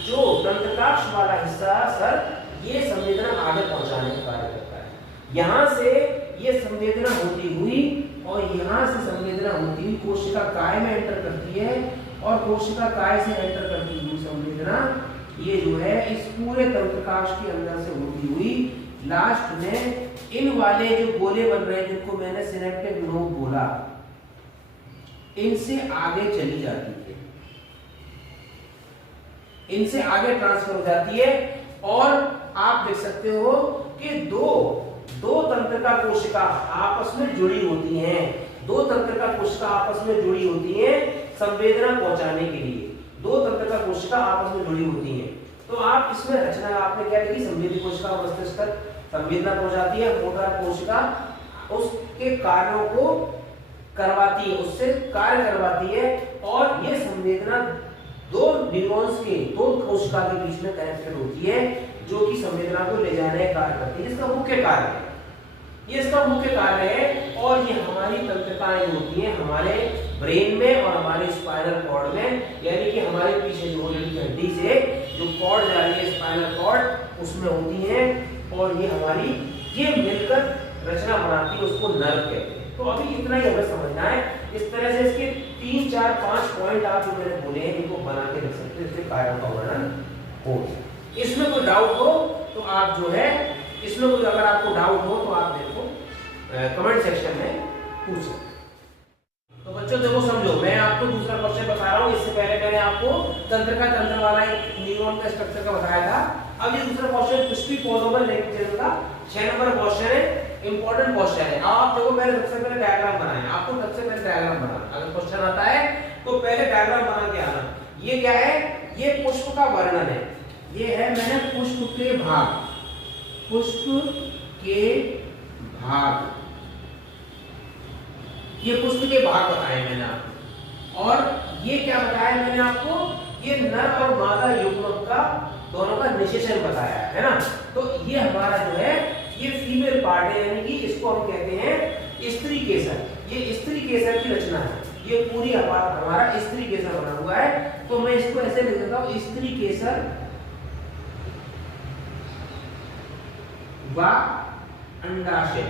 जो तंत्रिकाक्ष वाला हिस्सा सर, ये संवेदना आगे पहुंचाने का कार्य करता है। यहां से ये संवेदना होती हुई और यहां से संवेदना होती हुई कोशिका काय में एंटर करती है, और कोशिका काय से एंटर करती हुई संवेदना ये जो है इस पूरे तंत्रिकाक्ष के अंदर से होती हुई लास्ट में इन वाले जो गोले बन रहे हैं, जिनको मैंने सिनेप्टिक नोड बोला, इनसे आगे चली जाती है, इनसे आगे ट्रांसफर हो जाती है। और आप देख सकते हो कि दो तंत्रिका कोशिका आपस में जुड़ी होती हैं, दो तंत्रिका कोशिका आपस में जुड़ी होती हैं संवेदना पहुंचाने के लिए, दो तंत्रिका कोशिका आपस में जुड़ी होती हैं। तो आप इसमें रचना आपने क्या लिखी, संवेदी कोशिका मस्तिष्क तक संवेदना पहुंचाती है, मोटार कोशिका उसके कार्यों को करवाती है, उससे कार्य करवाती है, और ये संवेदना दो न्यूरॉन्स के, दो कोशिका के बीच में कनेक्टेड होती है, जो कि संवेदना को ले जाने का कार्य करती है। इसका मुख्य कार्य है, ये इसका मुख्य कार्य है। और ये हमारी तंत्रिकाएं होती हैं हमारे ब्रेन में और हमारे स्पाइनल कॉर्ड में, यानी कि हमारे पीछे जो हड्डी से जो कॉर्ड जा रही है स्पाइनल कॉर्ड, उसमें होती हैं, और ये हमारी ये मिलकर रचना बनाती है, उसको नर्व कहते हैं। तो अभी इतना ही हमें समझना है। इस तरह से इसके 3, 4, 5 पॉइंट आप जो मैंने बोले हैं इनको बना के रख सकते हैं, इसके कार्यों का वर्णन हो। इसमें कोई डाउट हो तो आप जो है, इसमें कोई अगर आपको डाउट हो तो आप देखो कमेंट सेक्शन में पूछ सकते। तो बच्चों देखो समझो, मैं आपको दूसरा क्वेश्चन बता रहा हूँ। इससे पहले मैंने आपको तंत्रिका तंत्र वाला एक न्यूरॉन का स्ट्रक्चर का बताया था। अब ये दूसरा क्वेश्चन पुष्टि पौधों पर लेक्चर का 6 नंबर क्वेश्चन है, इंपॉर्टेंट क्वेश्चन है। आप देखो मैंने सबसे पहले डायग्राम बनाया, आपको सबसे पहले डायग्राम बनाना, अगर क्वेश्चन आता है तो पहले डायग्राम बना के आना। ये क्या है, ये पुष्प का वर्णन है, ये है मैंने पुष्प के भाग, पुष्प के भाग, ये पुष्प के भाग बताए मैंने आपको। और ये क्या बताया मैंने आपको, ये नर और मादा युग्मक का दोनों का निषेचन बताया है ना। तो ये हमारा जो है ये फीमेल पार्ट है, यानी कि इसको हम कहते हैं स्त्री केसर। ये स्त्री केसर की रचना है, ये पूरी हमारा स्त्री केसर बना हुआ है। तो मैं इसको ऐसे लिख देता हूं, स्त्री केसर व अंडाशय।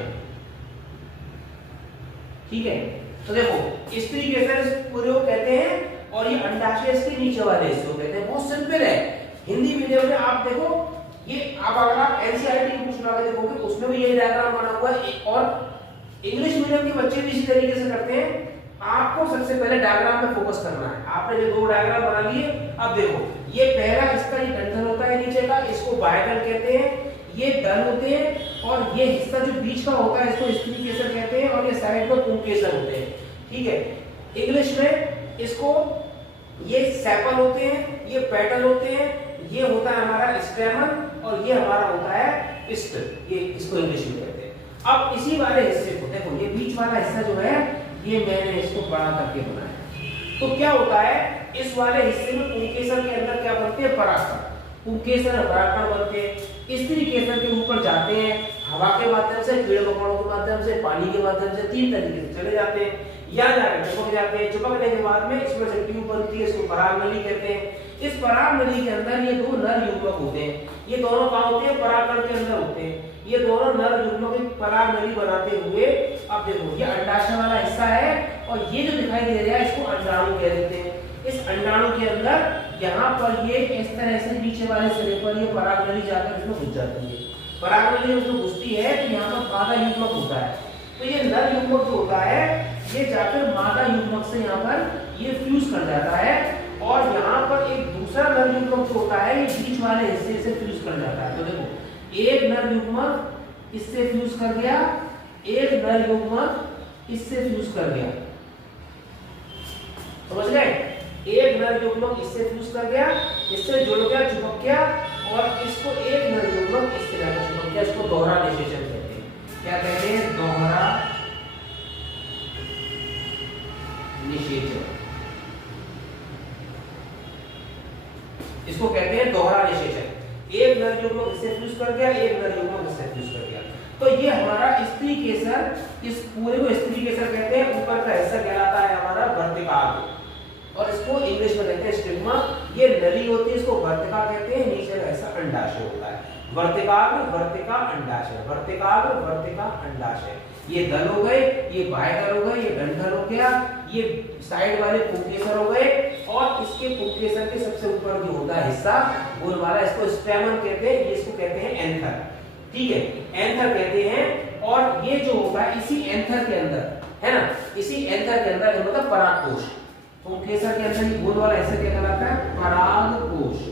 ठीक है, तो देखो स्त्री केसर इस पूरे को कहते हैं और ये अंडाशय इसके नीचे वाले हिस्से को कहते हैं। बहुत सिंपल है। हिंदी मीडियम में आप देखो ये, आप अगर आप एनसीईआरटी की बुक लगा के देखोगे उसमें भी यही डायग्राम बना हुआ है, और इंग्लिश मीडियम के बच्चे भी इसी तरीके से करते हैं। आपको सबसे पहले डायग्राम पे फोकस करना है। आपने जो दो डायग्राम बना लिए, अब देखो ये पहला इसका ये डंठल होता है नीचे का, इसको बायडल कहते हैं। ये दल होते हैं और ये हिस्सा जो बीच का होता है इसको स्त्री केसर कहते हैं, और ये साइड पर पुंकेसर होते हैं। ठीक है, इंग्लिश में इसको ये सेपल होते हैं, ये पेटल होते हैं, ये होता है हमारा स्टेमन और ये हमारा होता है पिस्टल, ये इसको इंग्लिश में कहते हैं। अब इसी वाले हिस्से को देखो, ये बीच वाला हिस्सा जो है ये मैंने इसको बड़ा करके बनाया। तो क्या होता है, इस वाले हिस्से में पुंकेसर के अंदर क्या बनते हैं, परागकण। पुंकेसर परागकण बनते हैं, स्त्री केसर के ऊपर जाते हैं हवा के माध्यम से, कीड़े मकोड़ों के माध्यम से, पानी के माध्यम से, तीन तरीके से चले जाते हैं। या जाकर चिपक जाते हैं, चिपकने के बाद में इसमें से ट्यूब बनती है, इसको परागनली कहते हैं। इस परागनली के अंदर ये दो नर युग्मक होते हैं, ये दोनों कहां होते हैं, परागकण के अंदर होते हैं। ये दोनों नर युग्मक एक परागनली बनाते हुए, अब देखो ये अंडाशय वाला हिस्सा है और ये जो दिखाई दे रहा है इसको अंडाणु कह देते हैं। इस अंडाणु के अंदर यहाँ पर ये इस तरह से नीचे वाले सिरे पर ये परागनली जाकर इसमें घुस जाती है। परागनली उसमें घुसती है तो यहाँ पर मादा युग्मक होता है। तो ये नर युग्मक जो होता है ये जाकर मादा युग्मक से यहाँ पर ये फ्यूज कर जाता है, और यहाँ पर एक दूसरा नर युग्मक जो होता है ये बीच वाले हिस्से से फ्यूज कर जाता है। तो देखो एक नर युग्मक इससे फ्यूज कर गया, एक नर युग्मक इससे फ्यूज कर गया, समझ गए। एक नर युग्मक इससे फ्यूज कर गया, इससे जुड़ गया, चिपक गया, और इसको एक नर युग्मक इससे जाकर चिपक गया। इसको दोहरा निषेचन कहते हैं। क्या कहते हैं, दोहरा निषेचन, इसको कहते हैं दोहरा निषेचन। एक नर युग्मक इससे फ्यूज कर गया, एक नर युग्मक इससे फ्यूज कर गया। तो ये हमारा स्त्री केसर, इस पूरे को स्त्री केसर कहते हैं। ऊपर का हिस्सा कहलाता है हमारा वर्तिकाग्र, और इसको इंग्लिश में कहते हैं स्टिग्मा। ये नली होती है, इसको वर्तिका कहते हैं। नीचे का हिस्सा अंडाशय होता है। वर्तिकाग्र, वर्तिका, अंडाशय, वर्तिकाग्र, वर्तिका, अंडाशय। ये दल हो गए, ये बाह्य दल हो गए, ये डंठल हो गया, ये साइड वाले पुंकेसर हो गए, और इसके पुंकेसर के सबसे ऊपर जो होता है हिस्सा गोल वाला, इसको स्टेमन कहते हैं। ये इसको कहते हैं एंथर। ठीक है, एंथर कहते हैं। और ये जो होगा इसी एंथर के अंदर है ना, इसी एंथर के अंदर मतलब परागकोश। पुंकेसर के अंदर गोल वाला हिस्सा क्या कहलाता है, परागकोश।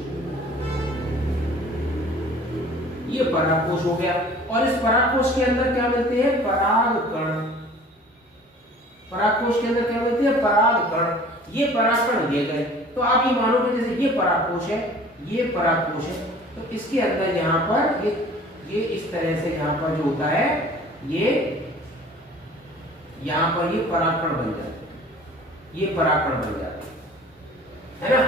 ये परागकोश हो गया, और इस परागकोश के अंदर क्या मिलते हैं, परागकण। परागकोश के अंदर क्या मिलते हैं, परागकण। ये परागकण दिए गए। तो आप ये मानो कि जैसे ये परागकोश है, ये परागकोश है, तो इसके अंदर यहाँ पर ये इस तरह से यहाँ पर जो होता है ये यहाँ पर ये परागकण बन जाते हैं, ये परागकण बन जाते हैं, है ना।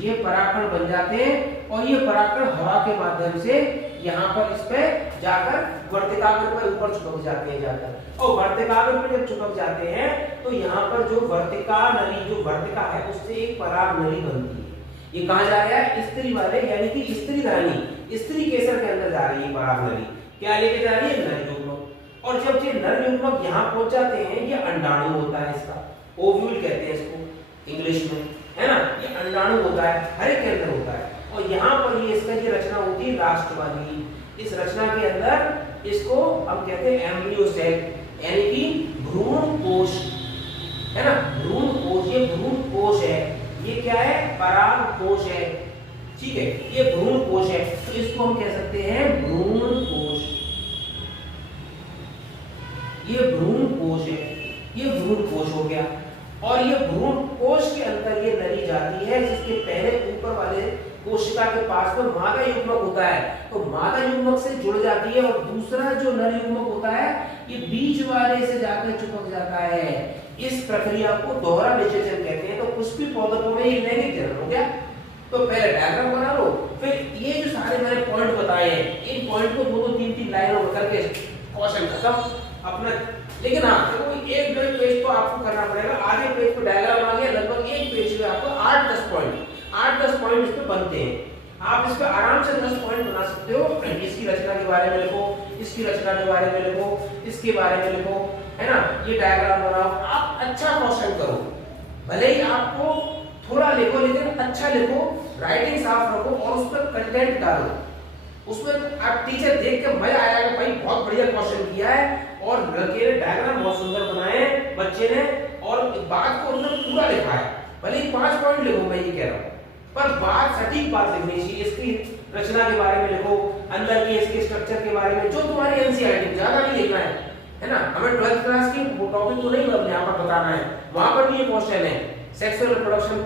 ये परागकण बन जाते हैं, और ये परागकण हवा के माध्यम से यहाँ पर इस पे जाकर वर्तिकाग्र पर ऊपर चिपक जाते हैं जाकर। और वर्तिकाग्र पर जब चिपक जाते हैं तो यहाँ पर जो वर्तिका नली, जो वर्तिका है उससे एक पराग नली बनती है। ये कहाँ जा रहा है, स्त्री वाले यानी कि स्त्री धानी, स्त्री केसर के अंदर जा रही है पराग नली। क्या लेके जा रही है, नर युग्मक। और जब ये नर युग्मक यहाँ पहुंच जाते हैं, ये अंडाणु होता है, इसका ओव्यूल कहते हैं इसको इंग्लिश में, है ना। ये अंडाणु होता है, हर एक के अंदर होता है। और यहाँ पर ये इसका ये रचना होती है राष्ट्रवादी। इस रचना के अंदर इसको हम कहते हैं एम्ब्रियो सेल, यानी कि भ्रूण कोश, है ना। भ्रूण कोश, ये भ्रूण कोश है। ये क्या है, पराग कोश है। ठीक है, ये भ्रूण कोश है, तो इसको हम कह सकते हैं भ्रूण कोश। ये भ्रूण कोश है, ये भ्रूण कोश हो गया। और ये भ्रूण कोश के अंदर ये नली जाती है, जिसके पहले ऊपर वाले कोशिका के पास में मादा युग्मक होता है, तो मादा युग्मक से जुड़ जाती है, और दूसरा जो नर युग्मक होता है ये बीच वाले से जाकर चिपक जाता है। इस प्रक्रिया को दोहरा निषेचन कहते हैं। तो पुष्पी पौधों में ये लैंगिक जनन हो गया, तो पहले डायग्राम बना लो, फिर ये जो सारे मैंने पॉइंट बताए हैं इन पॉइंट को दो दो तीन तीन लाइनों में करके क्वेश्चन खत्म अपना। लेकिन हाँ देखो एक दो पेज तो आपको करना पड़ेगा, आगे पेज पे डायग्राम आ गया, लगभग एक पेज पे आपको 8-10 पॉइंट इस पे बनते हैं। आप इस पे आराम से 10 पॉइंट बना सकते हो। इसकी रचना के बारे में लिखो, इसकी रचना के बारे में लिखो, इसके बारे में लिखो, है ना, ये डायग्राम बनाओ। आप अच्छा क्वेश्चन करो, भले ही आपको थोड़ा लिखो लेकिन अच्छा लिखो, राइटिंग साफ रखो और उस पर कंटेंट डालो। उसमें आप टीचर देख के मजा आएगा कि भाई बहुत बढ़िया क्वेश्चन किया है और लड़के ने डायग्राम बहुत सुंदर बनाए बच्चे ने, और बात को उन्होंने पूरा लिखा है। भले ही 5 पॉइंट लिखो, मैं ये कह रहा हूँ, पर बात सटीक बात लिखनी चाहिए। इसकी रचना के बारे में लिखो, अंदर के इसके स्ट्रक्चर के बारे में, जो तुम्हारी एनसीईआरटी ज्यादा नहीं लिखना है ना। हमें 12th क्लास की टॉपिक तो नहीं अपने यहाँ पर बताना है, वहां पर भी ये क्वेश्चन है sexual reproduction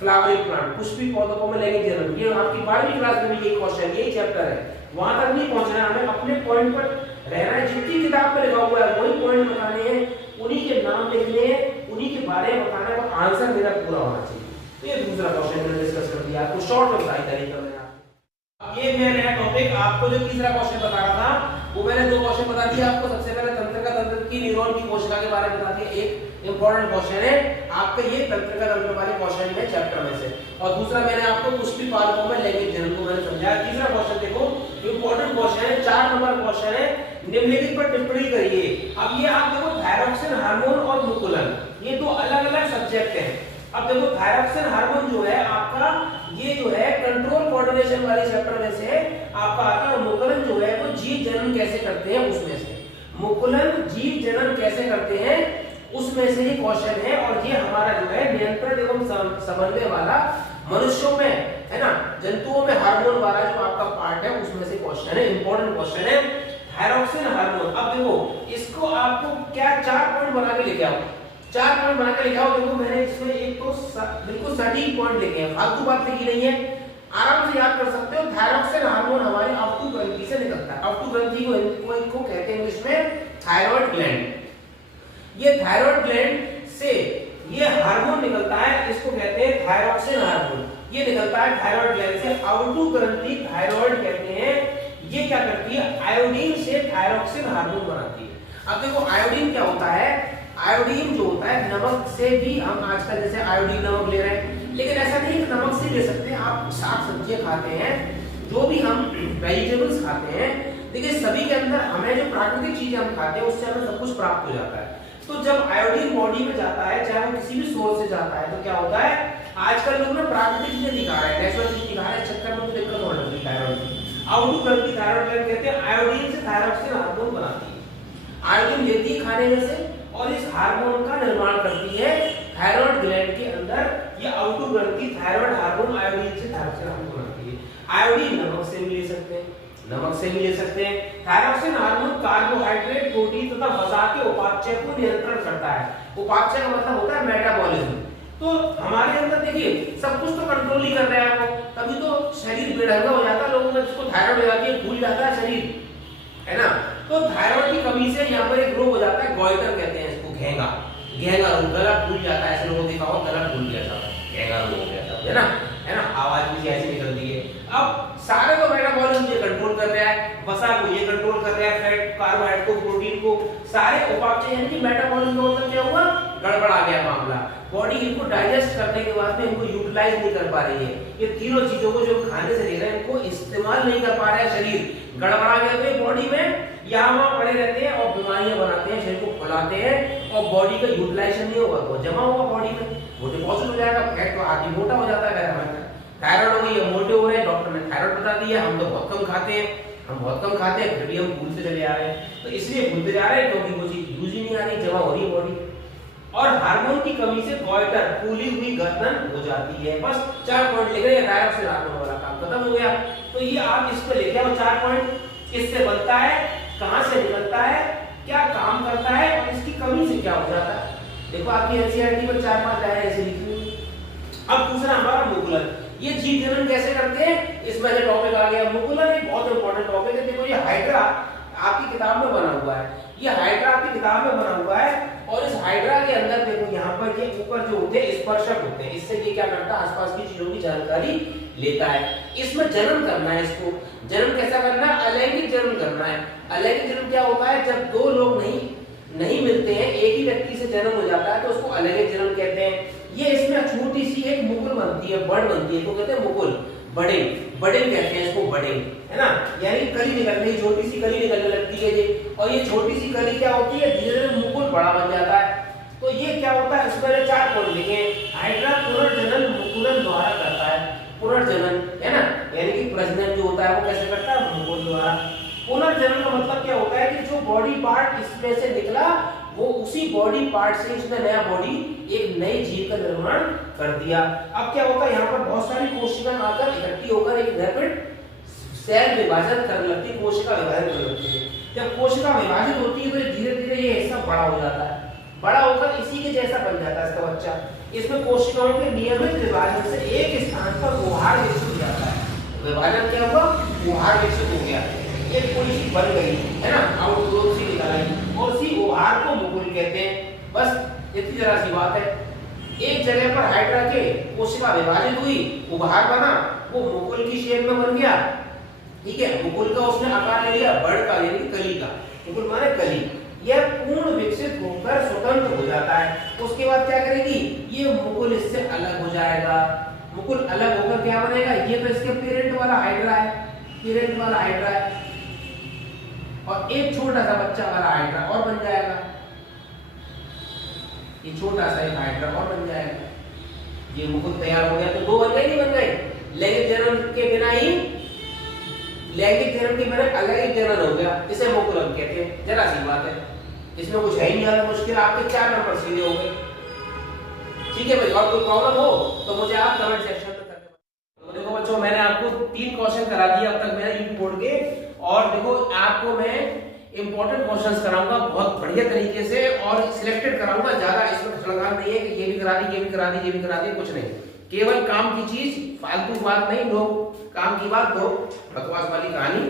flowering plant, Pushpi पौधों में लैंगिक जनन, ये आपकी 12वीं क्लास में भी यही क्वेश्चन यही चैप्टर है। वहां तक नहीं पहुंचना, हमें अपने पॉइंट पर रहना है। जितनी किताब में लिखा हुआ है वही पॉइंट बताने हैं, उन्हीं के नाम लिखने हैं, उन्हीं के बारे में बताना है, और आंसर मेरा पूरा होना चाहिए। तो ये दूसरा क्वेश्चन मैंने डिस्कस कर दिया, आपको शॉर्ट में बताई तरीका मैंने आपको। ये मैं नया टॉपिक आपको जो तीसरा क्वेश्चन बता रहा था वो मैंने 2 क्वेश्चन बता दिया आपको। सबसे पहले तंत्रिका तंत्र की न्यूरॉन की कोशिका के बारे में बता दिया, एक इंपॉर्टेंट क्वेश्चन है आपका ये तंत्रिका तंत्र वाले क्वेश्चन है चैप्टर में से। और दूसरा मैंने आपको पुष्पी पादपों में लैंगिक जनन को मैंने समझाया। तीसरा क्वेश्चन देखो इंपॉर्टेंट क्वेश्चन है, 4 नंबर क्वेश्चन है, निम्नलिखित पर टिप्पणी करिए। अब ये आप देखो थायरॉक्सिन हार्मोन और मुकुलन ये 2 अलग-अलग सब्जेक्ट हैं। अब देखो थायरॉक्सिन हार्मोन जो है आपका ये जो है कंट्रोल कोऑर्डिनेशन वाले चैप्टर में से आपका आता है, और मुकुलन जो है वो जीव जनन कैसे करते हैं उसमें से, मुकुलन जीव जनन कैसे करते हैं उसमें से ये क्वेश्चन है। और ये हमारा जो है नियंत्रण एवं समन्वय वाला मनुष्यों में है ना, जंतुओं में हार्मोन वाला जो आपका पार्ट है उसमें से क्वेश्चन है, इंपॉर्टेंट क्वेश्चन है थायरॉक्सिन हार्मोन। अब देखो इसको आपको क्या 4 पॉइंट बना के लेके आओ, 4 पॉइंट बना के लिखा हो। देखो मैंने इसमें एक तो बिल्कुल सटीक पॉइंट लिखे हैं, फालतू बात लिखी नहीं है, आराम से याद कर सकते हो। थायरॉक्सिन हार्मोन हमारी अफ्टू ग्रंथि से निकलता है। अफ्टू ग्रंथि को कहते हैं इंग्लिश में थायराइड ग्लैंड। ये थायराइड ग्लैंड से ये हार्मोन निकलता है, इसको कहते हैं थायरॉक्सिन हार्मोन। ये निकलता है थायराइड ग्लैंड से, अफ्टू ग्रंथि थायराइड कहते हैं। ये क्या करती है, आयोडीन से थायरॉक्सिन हार्मोन बनाती है। अब देखो आयोडीन क्या होता है, आयोडीन जो होता है नमक से भी हम आजकल जैसे आयोडीन नमक ले रहे हैं, लेकिन ऐसा नहीं कि नमक से ले सकते हैं। आप साग सब्जियां खाते हैं, जो भी हम वेजिटेबल्स खाते हैं, देखिए सभी के अंदर हमें जो प्राकृतिक चीजें हम खाते हैं उससे हमें सब कुछ प्राप्त हो जाता है। तो जब आयोडीन बॉडी में जाता है, चाहे वो किसी भी सोर्स से जाता है, तो क्या होता है आजकल लोग ना प्राकृतिक चीजें दिखा रहे हैं, नेचुरल चीज दिखा रहे हैं, चक्कर में तो दिक्कत हो रही है। थायराइड आउटडू करती थायराइड कहते हैं, आयोडीन से थायरॉक्सिन हार्मोन बनाती है। आयोडीन लेती है खाने में से और इस हार्मोन का निर्माण करती है थायराइड ग्लैंड के अंदर। ये आउटडू ग्रंथि थायराइड हार्मोन आयोडीन से थायरॉक्सिन हार्मोन बनाती है। आयोडीन नमक से भी ले सकते हैं, नमक से भी ले सकते हैं। थायरॉक्सिन हार्मोन कार्बोहाइड्रेट, प्रोटीन तथा वसा के उपापचय को नियंत्रण करता है। उपापचय का मतलब होता है मेटाबॉलिज्म। तो हमारे अंदर देखिए सब कुछ तो कंट्रोल ही कर रहा है वो, तभी तो शरीर बेढंगा हो जाता है लोगों में, जिसको थायराइड हो जाती है, भूल जाता है शरीर, है ना। तो थायराइड की कमी से यहाँ पर एक रोग हो जाता है, गॉइटर कहते हैं इसको, घेंगा रोग, गला फूल जाता है। ऐसे लोगों को देखा होगा गला फूल गया था, घेंगा रोग हो गया था, है ना, आवाज भी ऐसी निकलती है। अब सारे को मेटाबॉलिज्म ये कंट्रोल कर रहा है, वसा को ये कंट्रोल कर रहा है, फैट कार्बोहाइड्रेट को, प्रोटीन को, सारे उपापचय यानी कि मेटाबॉलिज्म का मतलब क्या हुआ, गड़बड़ आ गया मामला। बॉडी इनको डाइजेस्ट करने के बाद में इनको यूटिलाइज नहीं कर पा रही है। ये तीनों चीजों को जो खाने से ले रहे हैं इनको इस्तेमाल नहीं कर पा रहा है शरीर, गड़बड़ा गया। तो ये बॉडी में यहाँ वहाँ पड़े रहते हैं और बीमारियां बनाते हैं, शरीर को फुलाते हैं और बॉडी का यूटिलाइजेशन नहीं होगा, तो जमा होगा बॉडी में, वो डिपॉजिट हो जाएगा, फैट तो आदमी मोटा हो जाता है। थायराइड हो गई है, मोटे हो रहे हैं, डॉक्टर ने थायराइड बता दिया, हम तो बहुत कम खाते हैं, फिर भी हम भूलते चले आ रहे हैं। तो इसलिए भूलते जा रहे हैं क्योंकि वो चीज यूज ही नहीं आ रही, जमा हो रही है बॉडी। और हार्मोन की कमी से गॉइटर, फूली हुई गर्दन हो जाती है। बस 4 पॉइंट लिख रहे हैं, थायरॉक्सिन हार्मोन वाला काम खत्म हो गया। तो ये आप इस पे लिख आओ 4 पॉइंट, किससे बनता है, कहां से निकलता है, क्या काम करता है और इसकी कमी से क्या हो जाता है। देखो आपकी एनसीईआरटी पर 4-5 लाइनें ऐसे लिखी हुई। अब दूसरा हमारा मुकुलन, ये जीव जनन कैसे करते हैं, इसमें से टॉपिक आ गया मुकुलन। एक बहुत इंपॉर्टेंट टॉपिक है। देखो ये हाइड्रा आपकी किताब में बना हुआ है, ये हाइड्रा आपकी किताब में बना हुआ है, और इस हाइड्रा के अंदर देखो यहाँ पर ये ऊपर जो होते हैं स्पर्शक होते हैं, इससे ये क्या करता है, आसपास की चीजों की जानकारी लेता है। इसमें जन्म करना है, इसको जन्म कैसा करना है, अलैंगिक जन्म करना है। अलैंगिक जन्म क्या होता है, जब दो लोग नहीं मिलते हैं, एक ही व्यक्ति से जन्म हो जाता है तो उसको अलैंगिक जन्म कहते हैं। ये इसमें छोटी सी एक मुकुल बनती है, बड़ बनती है, तो कहते हैं मुकुल, बडिंग, बडिंग कहते हैं इसको, बडिंग, है ना, यानी कली निकलने, छोटी सी कली निकलने लगती है ये, और ये छोटी सी कली क्या होती है, धीरे धीरे मुकुल बड़ा बन जाता है। तो ये क्या होता है, इसमें 4 पॉइंट लिखे। हाइड्रा पुनर्जनन मुकुलन द्वारा करता है, पुनर्जनन, है ना, यानी कि प्रजनन जो होता है वो कैसे करता है, मुकुल द्वारा। पुनर्जनन का मतलब क्या होता है कि जो बॉडी पार्ट इसमें से निकला वो उसी बॉडी पार्ट से उसने नया बॉडी, एक नई जीव का निर्माण कर दिया। अब क्या होता है, यहाँ पर बहुत सारी कोशिकाएं आकर इकट्ठी होकर एक रैपिड सेल विभाजन करने लगती है, कोशिका विभाजन करने लगती है। जब कोशिका विभाजित होती है तो धीरे धीरे ये हिस्सा बड़ा हो जाता है, बड़ा होकर इसी के जैसा बन जाता है इसका बच्चा। इसमें कोशिकाओं के नियमित विभाजन से एक स्थान पर गुहार विकसित हो जाता है। विभाजन क्या हुआ, गुहार विकसित हो गया, एक पूरी सी बन गई, है ना, आउटग्रोथ सी निकल आई, और उसी गुहार को मुकुल कहते हैं। बस इतनी जरा सी बात है। एक जगह पर हाइड्रा के कोशिका विभाजित हुई, गुहार बना, वो मुकुल की शेप में बन गया, ठीक है, मुकुल का उसने आकार ले लिया, बड़ का यानी कली का, मुकुल माने कली। यह पूर्ण विकसित होकर स्वतंत्र हो जाता है। उसके बाद क्या करेगी, ये मुकुल इससे अलग हो जाएगा। मुकुल अलग होकर क्या बनेगा, ये तो इसके पेरेंट वाला हाइड्रा है, पेरेंट वाला हाइड्रा है, और एक छोटा सा बच्चा वाला हाइड्रा और बन जाएगा, ये छोटा सा एक हाइड्रा और बन जाएगा। ये मुकुल तैयार हो गया, तो 2 बन गए, नहीं बन गए, लैंगिक जनन के बिना ही, लैंगिक जनन के बिना अलैंगिक जनन हो गया, इसे मुकुलन कहते हैं। जरा सी बात है, इसमें कुछ है ही नहीं ज्यादा मुश्किल, आपके 4 नंबर सीधे हो गए, ठीक है भाई। और कोई प्रॉब्लम हो तो मुझे आप कमेंट सेक्शन में करके बताओ। तो देखो बच्चों, मैंने आपको 3 क्वेश्चन करा दिए अब तक मैंने यूट्यूब बोर्ड के, और देखो आपको मैं इंपॉर्टेंट क्वेश्चंस कराऊंगा बहुत बढ़िया तरीके से, और सिलेक्टेड कराऊंगा, ज्यादा इसमें खलगान नहीं है कि ये भी करा दी, ये भी करा दी, ये भी करा दी, कुछ नहीं, केवल काम की चीज, फालतू बात नहीं, लोग काम की बात तो बकवास वाली कहानी,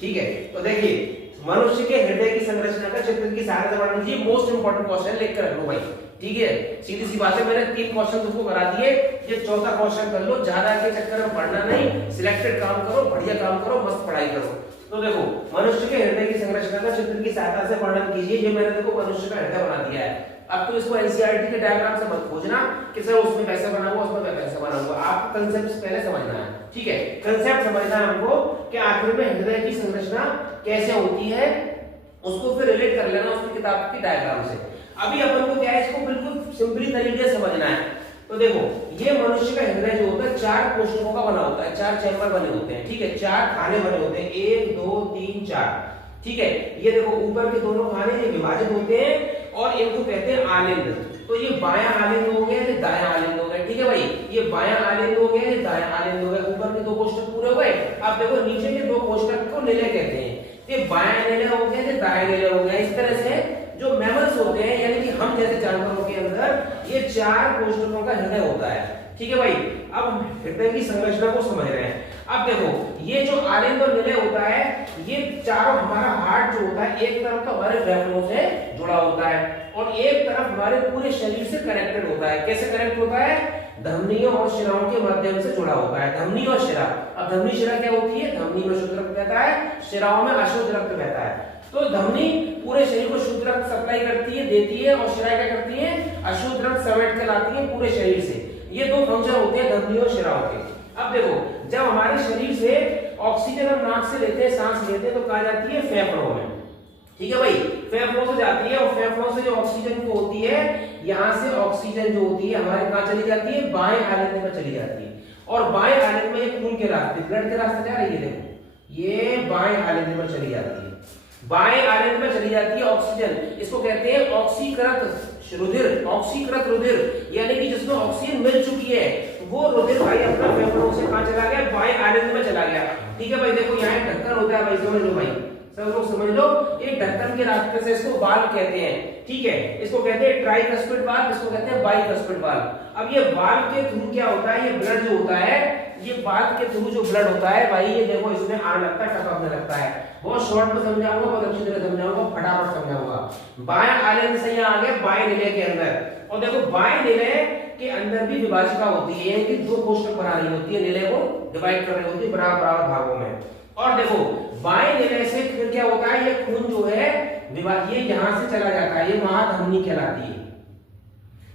ठीक है। तो देखिए, मनुष्य के हृदय की संरचना का चित्र की सहायता से वर्णन कीजिए। मोस्ट इंपोर्टेंट क्वेश्चन लिख कर रखो भाई, ठीक है, सीधी सी बात है। मैंने 3 क्वेश्चन तुमको करा दिए, ये 4था क्वेश्चन कर लो, ज्यादा के चक्कर में पढ़ना नहीं, सिलेक्टेड काम करो, बढ़िया काम करो, मस्त पढ़ाई करो। तो देखो, मनुष्य के हृदय की संरचना का चित्र की सहायता से वर्णन कीजिए। ये मैंने देखो मनुष्य का हृदय बना दिया है। अब तो इसको एनसीईआरटी के डायग्राम से मत खोजना कि सर उसमें कैसे बना हुआ, उसमें कैसे बना हुआ, आपको कांसेप्ट पहले समझना है, ठीक है, कांसेप्ट समझना है हमको कि आखिर में हृदय की संरचना कैसे होती है, उसको फिर रिलेट कर लेना उसकी किताब की डायग्राम से। अभी अपन को क्या है, इसको बिल्कुल सिंपली तरीके से समझना है। तो देखो, ये मनुष्य का हृदय जो होता है 4 कोशिकाओं का बना होता है, 4 चैम्बर बने होते हैं, ठीक है, 4 खाने बने होते हैं, 1 2 3 4, ठीक है। ये देखो ऊपर के दोनों खाने ये विभाजित होते हैं और इनको कहते हैं आलिंद। तो ये बायां आलिंद हो गया, ये दायां आलिंद हो गया, ठीक है भाई, ये बायां आलिंद हो गया, ये दायां आलिंद हो गया, ऊपर के 2 कोष्ठक पूरे हो गए। अब देखो नीचे के 2 कोष्ठक को निलय कहते हैं, ये बायां निलय हो गया, ये दायां निलय हो गया। इस तरह से जो मैमल्स होते हैं, यानी कि हम जैसे जानवरों के अंदर ये 4 कोष्ठकों का हृदय होता है, ठीक है भाई। अब हम हृदय की संरचना को समझ रहे हैं। अब देखो, ये जो आलिंद और निलय होता है, ये चारों, हमारा हार्ट जो होता है एक तरफ तो हमारे फेफड़ों से जुड़ा होता है और एक तरफ हमारे पूरे शरीर से कनेक्टेड होता है। कैसे कनेक्ट होता है, धमनियों और शिराओं के माध्यम से जुड़ा होता है, धमनी और शिरा। अब धमनी शिरा क्या होती है, धमनी में शुद्ध रक्त बहता है, शिराओं में अशुद्ध रक्त बहता है। तो धमनी पूरे शरीर को शुद्ध रक्त सप्लाई करती है, देती है, और शिरा क्या करती है, अशुद्ध रक्त समेट कर लाती है पूरे शरीर से। ये 2 फंक्शन होते हैं धमनी और शिराओं के। अब देखो, जब हमारे शरीर से ऑक्सीजन हम नाक से लेते हैं, सांस लेते हैं, तो कहाँ जाती है, फेफड़ों में, ठीक है भाई, फेफड़ों से जाती है, और फेफड़ों से जो ऑक्सीजन को होती है, यहाँ से ऑक्सीजन जो होती है हमारे कहाँ चली जाती है, बाएं आलिंद में चली जाती है, और बाएं आलिंद में ये खून के रास्ते, ब्लड के रास्ते जा रही है, देखो ये बाएं आलिंद में चली जाती है, बाएं आलिंद में चली जाती है ऑक्सीजन। इसको कहते हैं ऑक्सीकृत रुधिर, ऑक्सीकृत रुधिर, यानी कि जिसमें ऑक्सीजन मिल चुकी है वो रुधिर भाई अपना फेफड़ों से कहां चला गया, बाएं आलिंद में चला गया, ठीक है भाई। देखो यहाँ एक ढक्कन होता है भाई, समझ लो भाई, सब लोग समझ लो, एक ढक्कन के रास्ते से इसको वाल्व कहते हैं, ठीक है, इसको कहते हैं ट्राइकस्पिड वाल्व, इसको कहते हैं बाइकस्पिड वाल्व। अब ये वाल्व के थ्रू क्या होता है, ये ब्लड जो होता है, ये वाल्व के थ्रू जो ब्लड होता है भाई, ये देखो इसमें आने लगता है, टपकने लगता है। बहुत शॉर्ट में समझाऊंगा, बहुत अच्छी तरह समझाऊंगा, फटाफट समझाऊंगा। बाएं आलिंद से यहाँ आ गए बाएं निलय के अंदर, और देखो बाएं निलय के अंदर भी विभाजिका होती है, यानी कि दो कोष्ठक बना रही होती है, निलय को डिवाइड कर रही होती है बराबर बराबर भागों में। और देखो बाएं निलय से फिर क्या होता है, ये खून जो है ये यहां से चला जाता है, ये महाधमनी कहलाती है,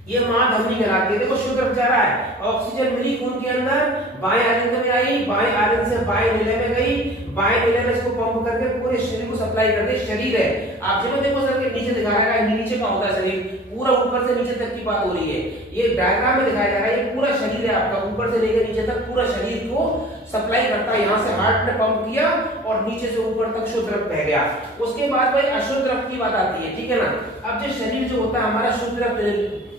ये महाधमनी कहलाती है। देखो शुद्ध रक्त जा रहा है, ऑक्सीजन मिली खून के अंदर, बाएं आलिंद में आई, बाएं आलिंद से बाएं निलय में गई, बाएं निलय में इसको पंप करके पूरे शरीर को सप्लाई करते। शरीर है, आप चलो देखो सर के नीचे दिखा रहा है, नीचे का होता है शरीर, पूरा ऊपर से नीचे तक की बात हो रही है, ये डायग्राम में दिखाया जा रहा है, ये पूरा शरीर है आपका, ऊपर से लेकर नीचे तक पूरा शरीर को सप्लाई करता है। यहाँ से हार्ट ने पंप किया और नीचे से ऊपर तक शुद्ध रक्त बह गया। उसके बाद भाई अशुद्ध रक्त की बात आती है, ठीक है ना। अब जो शरीर जो होता है हमारा शुद्ध रक्त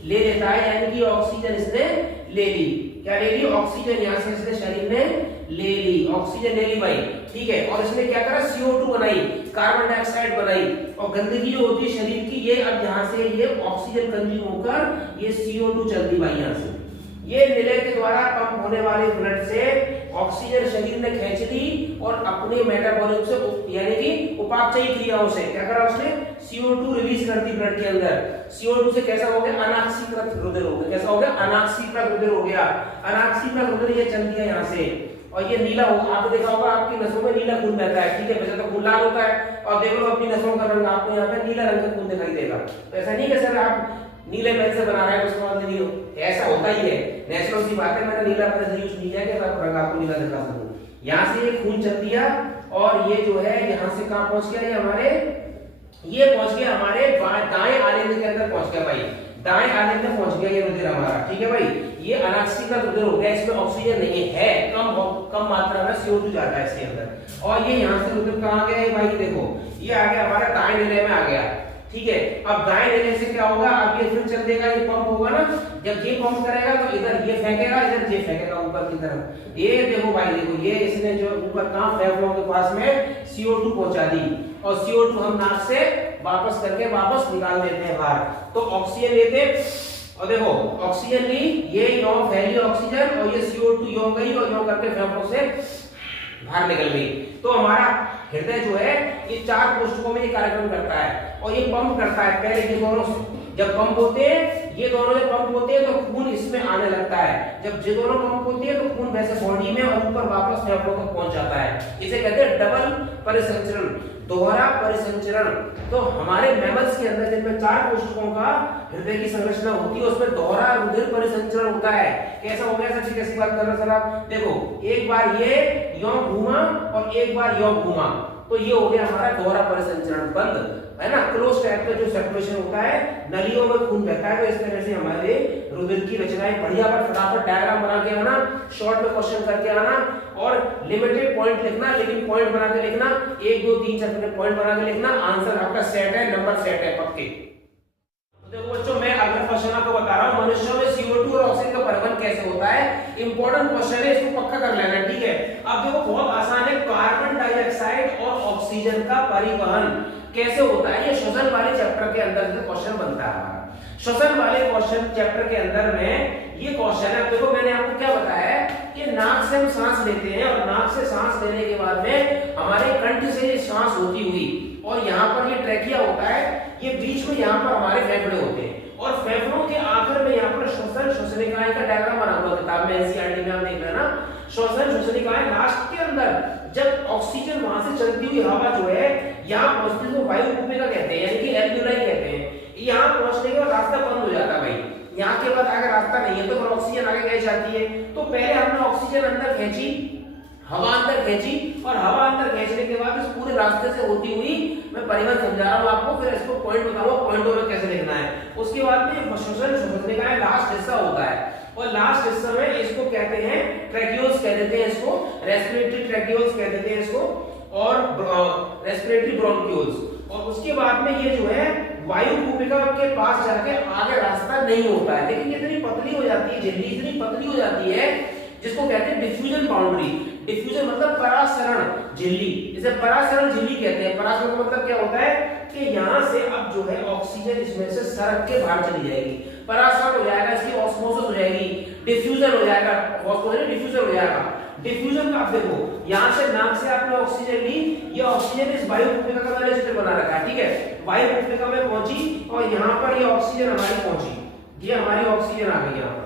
ले लेता है, यानी कि ऑक्सीजन इसने ले ली, क्या ले ली, ऑक्सीजन यहाँ से इसने शरीर ने ले ली, ऑक्सीजन ले ली भाई, ठीक है। और इसने क्या करा, CO2 बनाई, कार्बन डाइऑक्साइड बनाई, और गंदगी जो होती है शरीर की, ये अब यहाँ से ये ऑक्सीजन कंज्यूम होकर ये CO2 चलती भाई यहाँ से, ये निलय के द्वारा पंप होने वाले ब्लड से ऑक्सीजन शरीर ने खींच ली और अपने मेटाबॉलिज्म से यानी कि उपापचयी क्रियाओं से क्या करा, उसने CO2 रिलीज कर दी ब्लड के अंदर। CO2 से कैसा हो गया, अनाक्सीकृत रुधिर हो गया, कैसा हो गया, अनाक्सीकृत रुधिर हो गया, अनाक्सीकृत रुधिर ये चल दिया यहाँ से, और ये नीला हो, आपने देखा होगा आपकी नसों में नीला खून बहता है, ठीक है, वैसे तो खून लाल होता है, और देख लो अपनी नसों का रंग, आपको यहाँ पे नीला रंग का खून दिखाई देगा। तो ऐसा नहीं कि सर आप नीले पेन से बना रहे हैं उसका मतलब नहीं हो, ऐसा होता ही है, नेचुरल सी बात है, मैंने नीला पेन यूज नहीं किया कि रंग आपको नीला दिखा सकूं। यहाँ से ये खून चल दिया और ये जो है यहाँ से कहाँ पहुंच गया, ये हमारे ये पहुंच गया हमारे दाएं आलिंद के अंदर पहुंच गया भाई, दाएं आलिंद में पहुंच गया ये रुधिर हमारा, ठीक है भाई। ये अनाक्सीकृत रुधिर हो गया, इसमें ऑक्सीजन नहीं है, कम मात्रा में CO2 जाता है इसके अंदर, और ये यहाँ से रुधिर कहाँ गया भाई, देखो ये आ गया हमारा दाएं निलय में आ गया, ठीक है। अब दाएं निलय से क्या होगा, अब ये फिर चल देगा, ये पंप होगा ना, जब ये पंप करेगा तो इधर ये फेंकेगा, इधर ये फेंकेगा ऊपर की तरफ, ये देखो भाई, देखो ये इसने जो ऊपर कहां फेफड़ों के पास में CO2 पहुंचा दी, और CO2 हम नाक से वापस करके वापस निकाल देते हैं बाहर। तो ऑक्सीजन लेते, और देखो ऑक्सीजन ली, ये यो फैली ऑक्सीजन, और ये CO2 यो गई और यो करके फेफड़ों से बाहर निकल गई। तो हमारा हृदय जो है ये चार कोशिकाओं में ये कार्यक्रम करता है, और ये पंप करता है, पहले ये दोनों जब पंप होते हैं, ये दोनों जब पंप होते हैं तो खून इसमें आने लगता है, जब ये दोनों पंप होते हैं तो खून वैसे बॉडी में और ऊपर वापस फेफड़ों तक पहुंच जाता है, इसे कहते हैं डबल परिसंचरण, दोहरा परिसंचरण। तो हमारे मैमल्स के अंदर जिनमें चार कोशिकाओं का हृदय की संरचना होती है, उसमें दोहरा रुधिर परिसंचरण होता है। कैसा हो गया सर, कैसी बात कर रहे हैं सर आप, देखो एक बार ये यो घूमा और एक बार यो घूमा, तो ये हो गया हमारा दोहरा परिसंचरण बंद, है ना। क्लोज टाइप में जो सर्कुलेशन होता है, नलियों में खून बहता है, तो इस तरह से हमारे रुधिर की रचनाएं बढ़िया, पर फटाफट डायग्राम बना के आना, शॉर्ट में क्वेश्चन करके आना, और लिमिटेड पॉइंट लिखना, लेकिन पॉइंट बना के लिखना, 1 2 3 4 पॉइंट बना के लिखना, आंसर आपका सेट है, नंबर सेट है पक्के। तो देखो बच्चों, मैं अगला क्वेश्चन आपको बता रहा हूं, मनुष्यों में CO2 और ऑक्सीजन का परिवहन कैसे होता है, इंपॉर्टेंट क्वेश्चन है, इसको पक्का कर लेना, ठीक है। अब देखो बहुत आसान है, कार्बन डाइऑक्साइड और ऑक्सीजन का परिवहन कैसे होता है, ये श्वसन वाले चैप्टर के अंदर से क्वेश्चन बनता है हमारा। श्वसन वाले क्वेश्चन चैप्टर के अंदर में ये क्वेश्चन है, देखो मैंने आपको क्या बताया कि नाक से हम सांस लेते हैं, और नाक से सांस लेने के बाद में हमारे कंठ से ये सांस होती हुई, और यहाँ पर ये ट्रैकिया होता है, ये बीच में यहाँ पर हमारे फेफड़े होते हैं, और फेफड़ों के आखिर में यहाँ पर श्वसन श्वसनिकाएं का डायग्राम बना हुआ किताब में, एनसीईआरटी में आप देख रहे हैं ना, श्वसन श्वसनिकाएं लास्ट के अंदर जब ऑक्सीजन वहां से चलती हुई हवा जो है यहाँ पहुंचती है, तो वायु भूमिका कहते हैं, यानी कि एल्वियोलाई कहते हैं, यहाँ पहुंचने के बाद रास्ता बंद हो जाता है भाई, यहाँ के बाद अगर रास्ता नहीं है तो फिर ऑक्सीजन आगे कैसे जाती है। तो पहले हमने ऑक्सीजन अंदर खींची, हवा अंदर खींची, और हवा अंदर खींचने के बाद इस पूरे रास्ते से होती हुई, मैं परिवहन समझा रहा हूँ आपको, फिर इसको पॉइंट बताऊंगा, पॉइंटों में कैसे लिखना है। उसके बाद में श्वसन श्वसनिका लास्ट हिस्सा होता है, और लास्ट हिस्से में इसको कहते हैं ट्रैकियोल्स कह देते हैं, इसको रेस्पिरेटरी ट्रैकियोल्स कह देते हैं इसको, और रेस्पिरेटरी ब्रोंकियोल्स। और उसके बाद में ये जो है वायु भूमिका के पास जाके आगे रास्ता नहीं होता है, लेकिन इतनी पतली हो जाती है झिल्ली, इतनी पतली हो जाती है, जिसको कहते हैं डिफ्यूजन बाउंड्री। डिफ्यूजन मतलब परासरण झिल्ली, इसे परासरण झिल्ली कहते हैं। परासरण का मतलब क्या होता है कि यहाँ से अब जो है ऑक्सीजन इसमें से सरक के बाहर चली जाएगी, परासरण हो जाएगा, इसकी ऑस्मोसिस हो जाएगी, डिफ्यूजन हो जाएगा, ऑस्मोसिस डिफ्यूजन हो जाएगा। डिफ्यूजन का आप देखो, यहाँ से नाक से आपने ऑक्सीजन ली, ये ऑक्सीजन इस वायु भूमिका का मैंने चित्र बना रखा है, ठीक है, वायु भूमिका में पहुंची, और यहाँ पर ये ऑक्सीजन हमारी पहुंची, ये हमारी ऑक्सीजन आ गई यहाँ पर,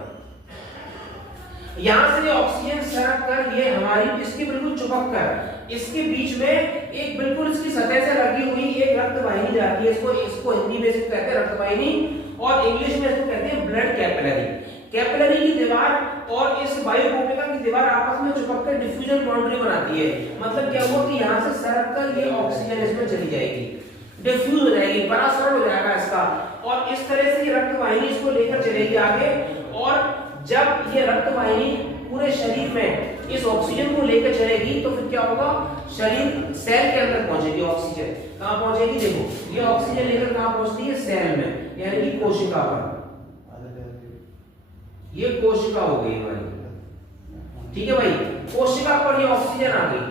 यहाँ से ऑक्सीजन सरक कर ये हमारी इसके बिल्कुल चिपक कर इसके बीच में एक बिल्कुल इसकी सतह से लगी हुई एक रक्त वाहिनी जाती है। इसको हिंदी में इसको कहते हैं रक्त वाहिनी और इंग्लिश में इसको कहते हैं ब्लड कैपिलरी। कैपिलरी की दीवार और इस वायुकोपिका की दीवार आपस में चिपक कर डिफ्यूजन बाउंड्री बनाती है। मतलब क्या हुआ कि यहाँ से सरक कर ये ऑक्सीजन इसमें चली जाएगी, डिफ्यूज हो जाएगी, परासरण हो जाएगा इसका, और इस तरह से ये रक्त वाहिनी इसको लेकर चलेगी आगे। और जब ये रक्त वाहिनी पूरे शरीर में इस ऑक्सीजन को लेकर चलेगी तो फिर क्या होगा, शरीर सेल के अंदर पहुंचेगी। ऑक्सीजन कहां पहुंचेगी, देखो ये ऑक्सीजन लेकर कहां पहुंचती है, सेल में, यानी कि कोशिका पर। ये कोशिका हो गई हमारी, ठीक है भाई, कोशिका पर ये ऑक्सीजन आ गई,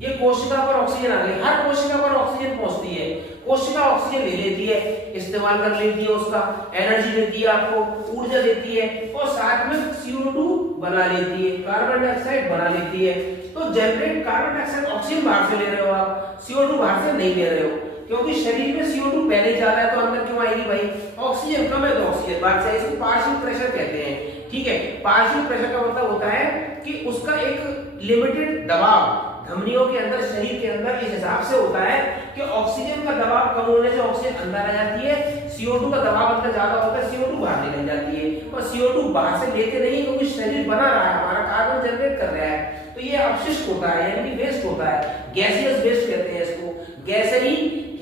ये कोशिका पर ऑक्सीजन आ गई। हर कोशिका पर ऑक्सीजन पहुंचती है, कोशिका ऑक्सीजन ले लेती है, इस्तेमाल कर लेती है, उसका एनर्जी देती है, आपको ऊर्जा देती है, और साथ में CO2 बना लेती है, कार्बन डाइऑक्साइड बना लेती है। तो जनरेट कार्बन डाइऑक्साइड, ऑक्सीजन बाहर से ले रहे हो आप, CO2 बाहर से नहीं ले रहे हो, क्योंकि शरीर में CO2 पहले जा रहा है तो अंदर क्यों आएगी भाई, ऑक्सीजन कम है तो ऑक्सीजन बाहर से। इसको पार्शियल प्रेशर कहते हैं, ठीक है। पार्शियल प्रेशर का मतलब होता है कि उसका एक लिमिटेड दबाव धमनियों के अंदर, शरीर के अंदर इस हिसाब से होता है कि ऑक्सीजन का दबाव कम होने से ऑक्सीजन अंदर आ जाती है, CO2 का दबाव अंदर ज्यादा होता है, CO2 बाहर निकल जाती है। और CO2 बाहर से लेते नहीं, क्योंकि शरीर बना रहा है हमारा, कार्बन जनरेट कर रहा है, तो ये अपशिष्ट होता है, यानी कि वेस्ट होता है, गैसियस वेस्ट कहते हैं इसको, गैसरी,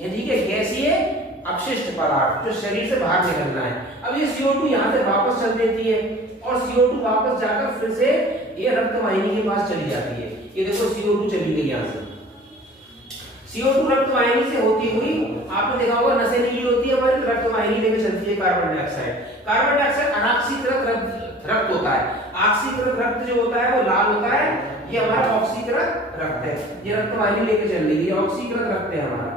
ठीक है, गैसीय अपशिष्ट पदार्थ जो शरीर से बाहर निकलना है। अब ये CO2 यहाँ से वापस चल देती है और CO2 वापस जाकर फिर से ये रक्त वाहिनी के पास चली जाती है। ये देखो CO2 चली गई यहाँ से, CO2 रक्त वाहिनी से होती हुई, आपने देखा होगा नसें नीली होती है हमारी, रक्त वाहिनी लेकर चलती है कार्बन डाइऑक्साइड। कार्बन डाइऑक्साइड अनाक्सीकृत रक्त होता है, ऑक्सीकृत रक्त जो होता है वो लाल होता है, ये हमारा ऑक्सीकृत रक्त है, ये रक्त वाहिनी लेकर चल रही है, ऑक्सीकृत रक्त है हमारा,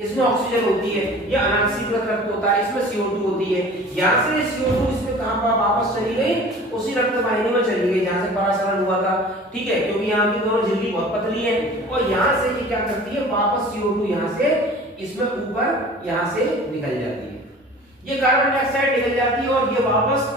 इसमें ऑक्सीजन होती है। ये अनाक्सीकृत रक्त होता है, इसमें CO2 होती है। यहाँ से CO2 इसमें कहां पर वापस चली गई, उसी रक्त वाहिनी में चली गई जहां से परासरण हुआ था, ठीक है, क्योंकि यहाँ की दोनों झिल्ली बहुत पतली है। और यहाँ से ये क्या करती है, वापस CO2 यहाँ से इसमें ऊपर यहाँ से निकल जाती है, ये कार्बन डाइऑक्साइड निकल जाती है, और ये वापस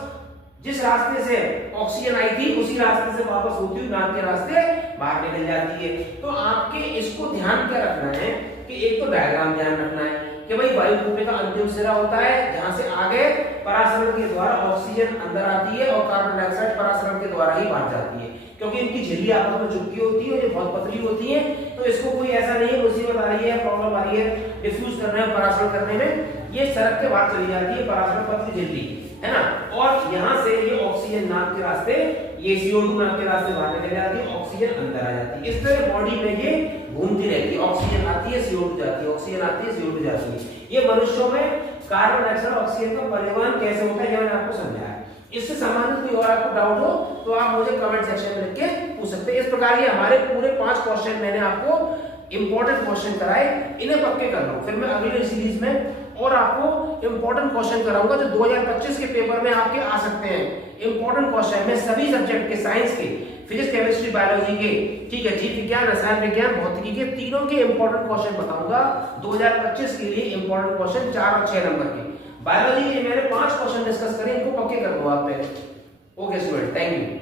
जिस रास्ते से ऑक्सीजन आई थी उसी रास्ते से वापस होती हुई नाक के रास्ते बाहर निकल जाती है। तो आपके इसको ध्यान क्या रखना है कि एक तो डायग्राम ध्यान रखना है कि भाई वायुकोपिका का अंतिम सिरा होता है, जहां से आगे परासरण के द्वारा ऑक्सीजन अंदर आती है और कार्बन डाइऑक्साइड परासरण के द्वारा ही बाहर जाती है, क्योंकि इनकी झिल्ली आपस में चिपकी होती है और ये बहुत पतली होती है। तो इसको कोई ऐसा नहीं है मुसीबत आ रही है, प्रॉब्लम आ रही है डिफ्यूज करने में, परासरण करने में, ये सड़क के बाहर चली जाती है परासरण पतली झिल्ली, है ना। और यहाँ से ये ऑक्सीजन नाक के रास्ते, ये CO2 नाक के रास्ते बाहर निकल जाती है, ऑक्सीजन अंदर आ जाती है। इस तरह बॉडी में ये घूमती रहती है, ऑक्सीजन आती है CO2 जाती है, ऑक्सीजन आती है CO2 जाती है। ये मनुष्यों में कार्बन डाइऑक्साइड ऑक्सीजन का परिवहन कैसे होता है, ये मैंने आपको समझाया। इससे संबंधित कोई और आपको डाउट हो तो आप मुझे कमेंट सेक्शन में लिख के पूछ सकते हैं। इस प्रकार ये हमारे पूरे 5 क्वेश्चन मैंने आपको इंपॉर्टेंट क्वेश्चन कराए, इन्हें पक्के कर लो। फिर मैं अगली सीरीज में और आपको इंपॉर्टेंट क्वेश्चन कराऊंगा जो 2025 के पेपर में आपके आ सकते हैं। इंपॉर्टेंट क्वेश्चन मैं सभी सब्जेक्ट के, साइंस के, फिजिक्स, केमिस्ट्री, बायोलॉजी के, ठीक है, जीव विज्ञान, रसायन विज्ञान, भौतिकी के, तीनों के इंपॉर्टेंट क्वेश्चन बताऊंगा 2025 के लिए। इंपॉर्टेंट क्वेश्चन 4 और 6 नंबर के। बायोलॉजी के मैंने 5 क्वेश्चन डिस्कस करे, इनको पक्के कर दो आप पे। Okay student, thank you.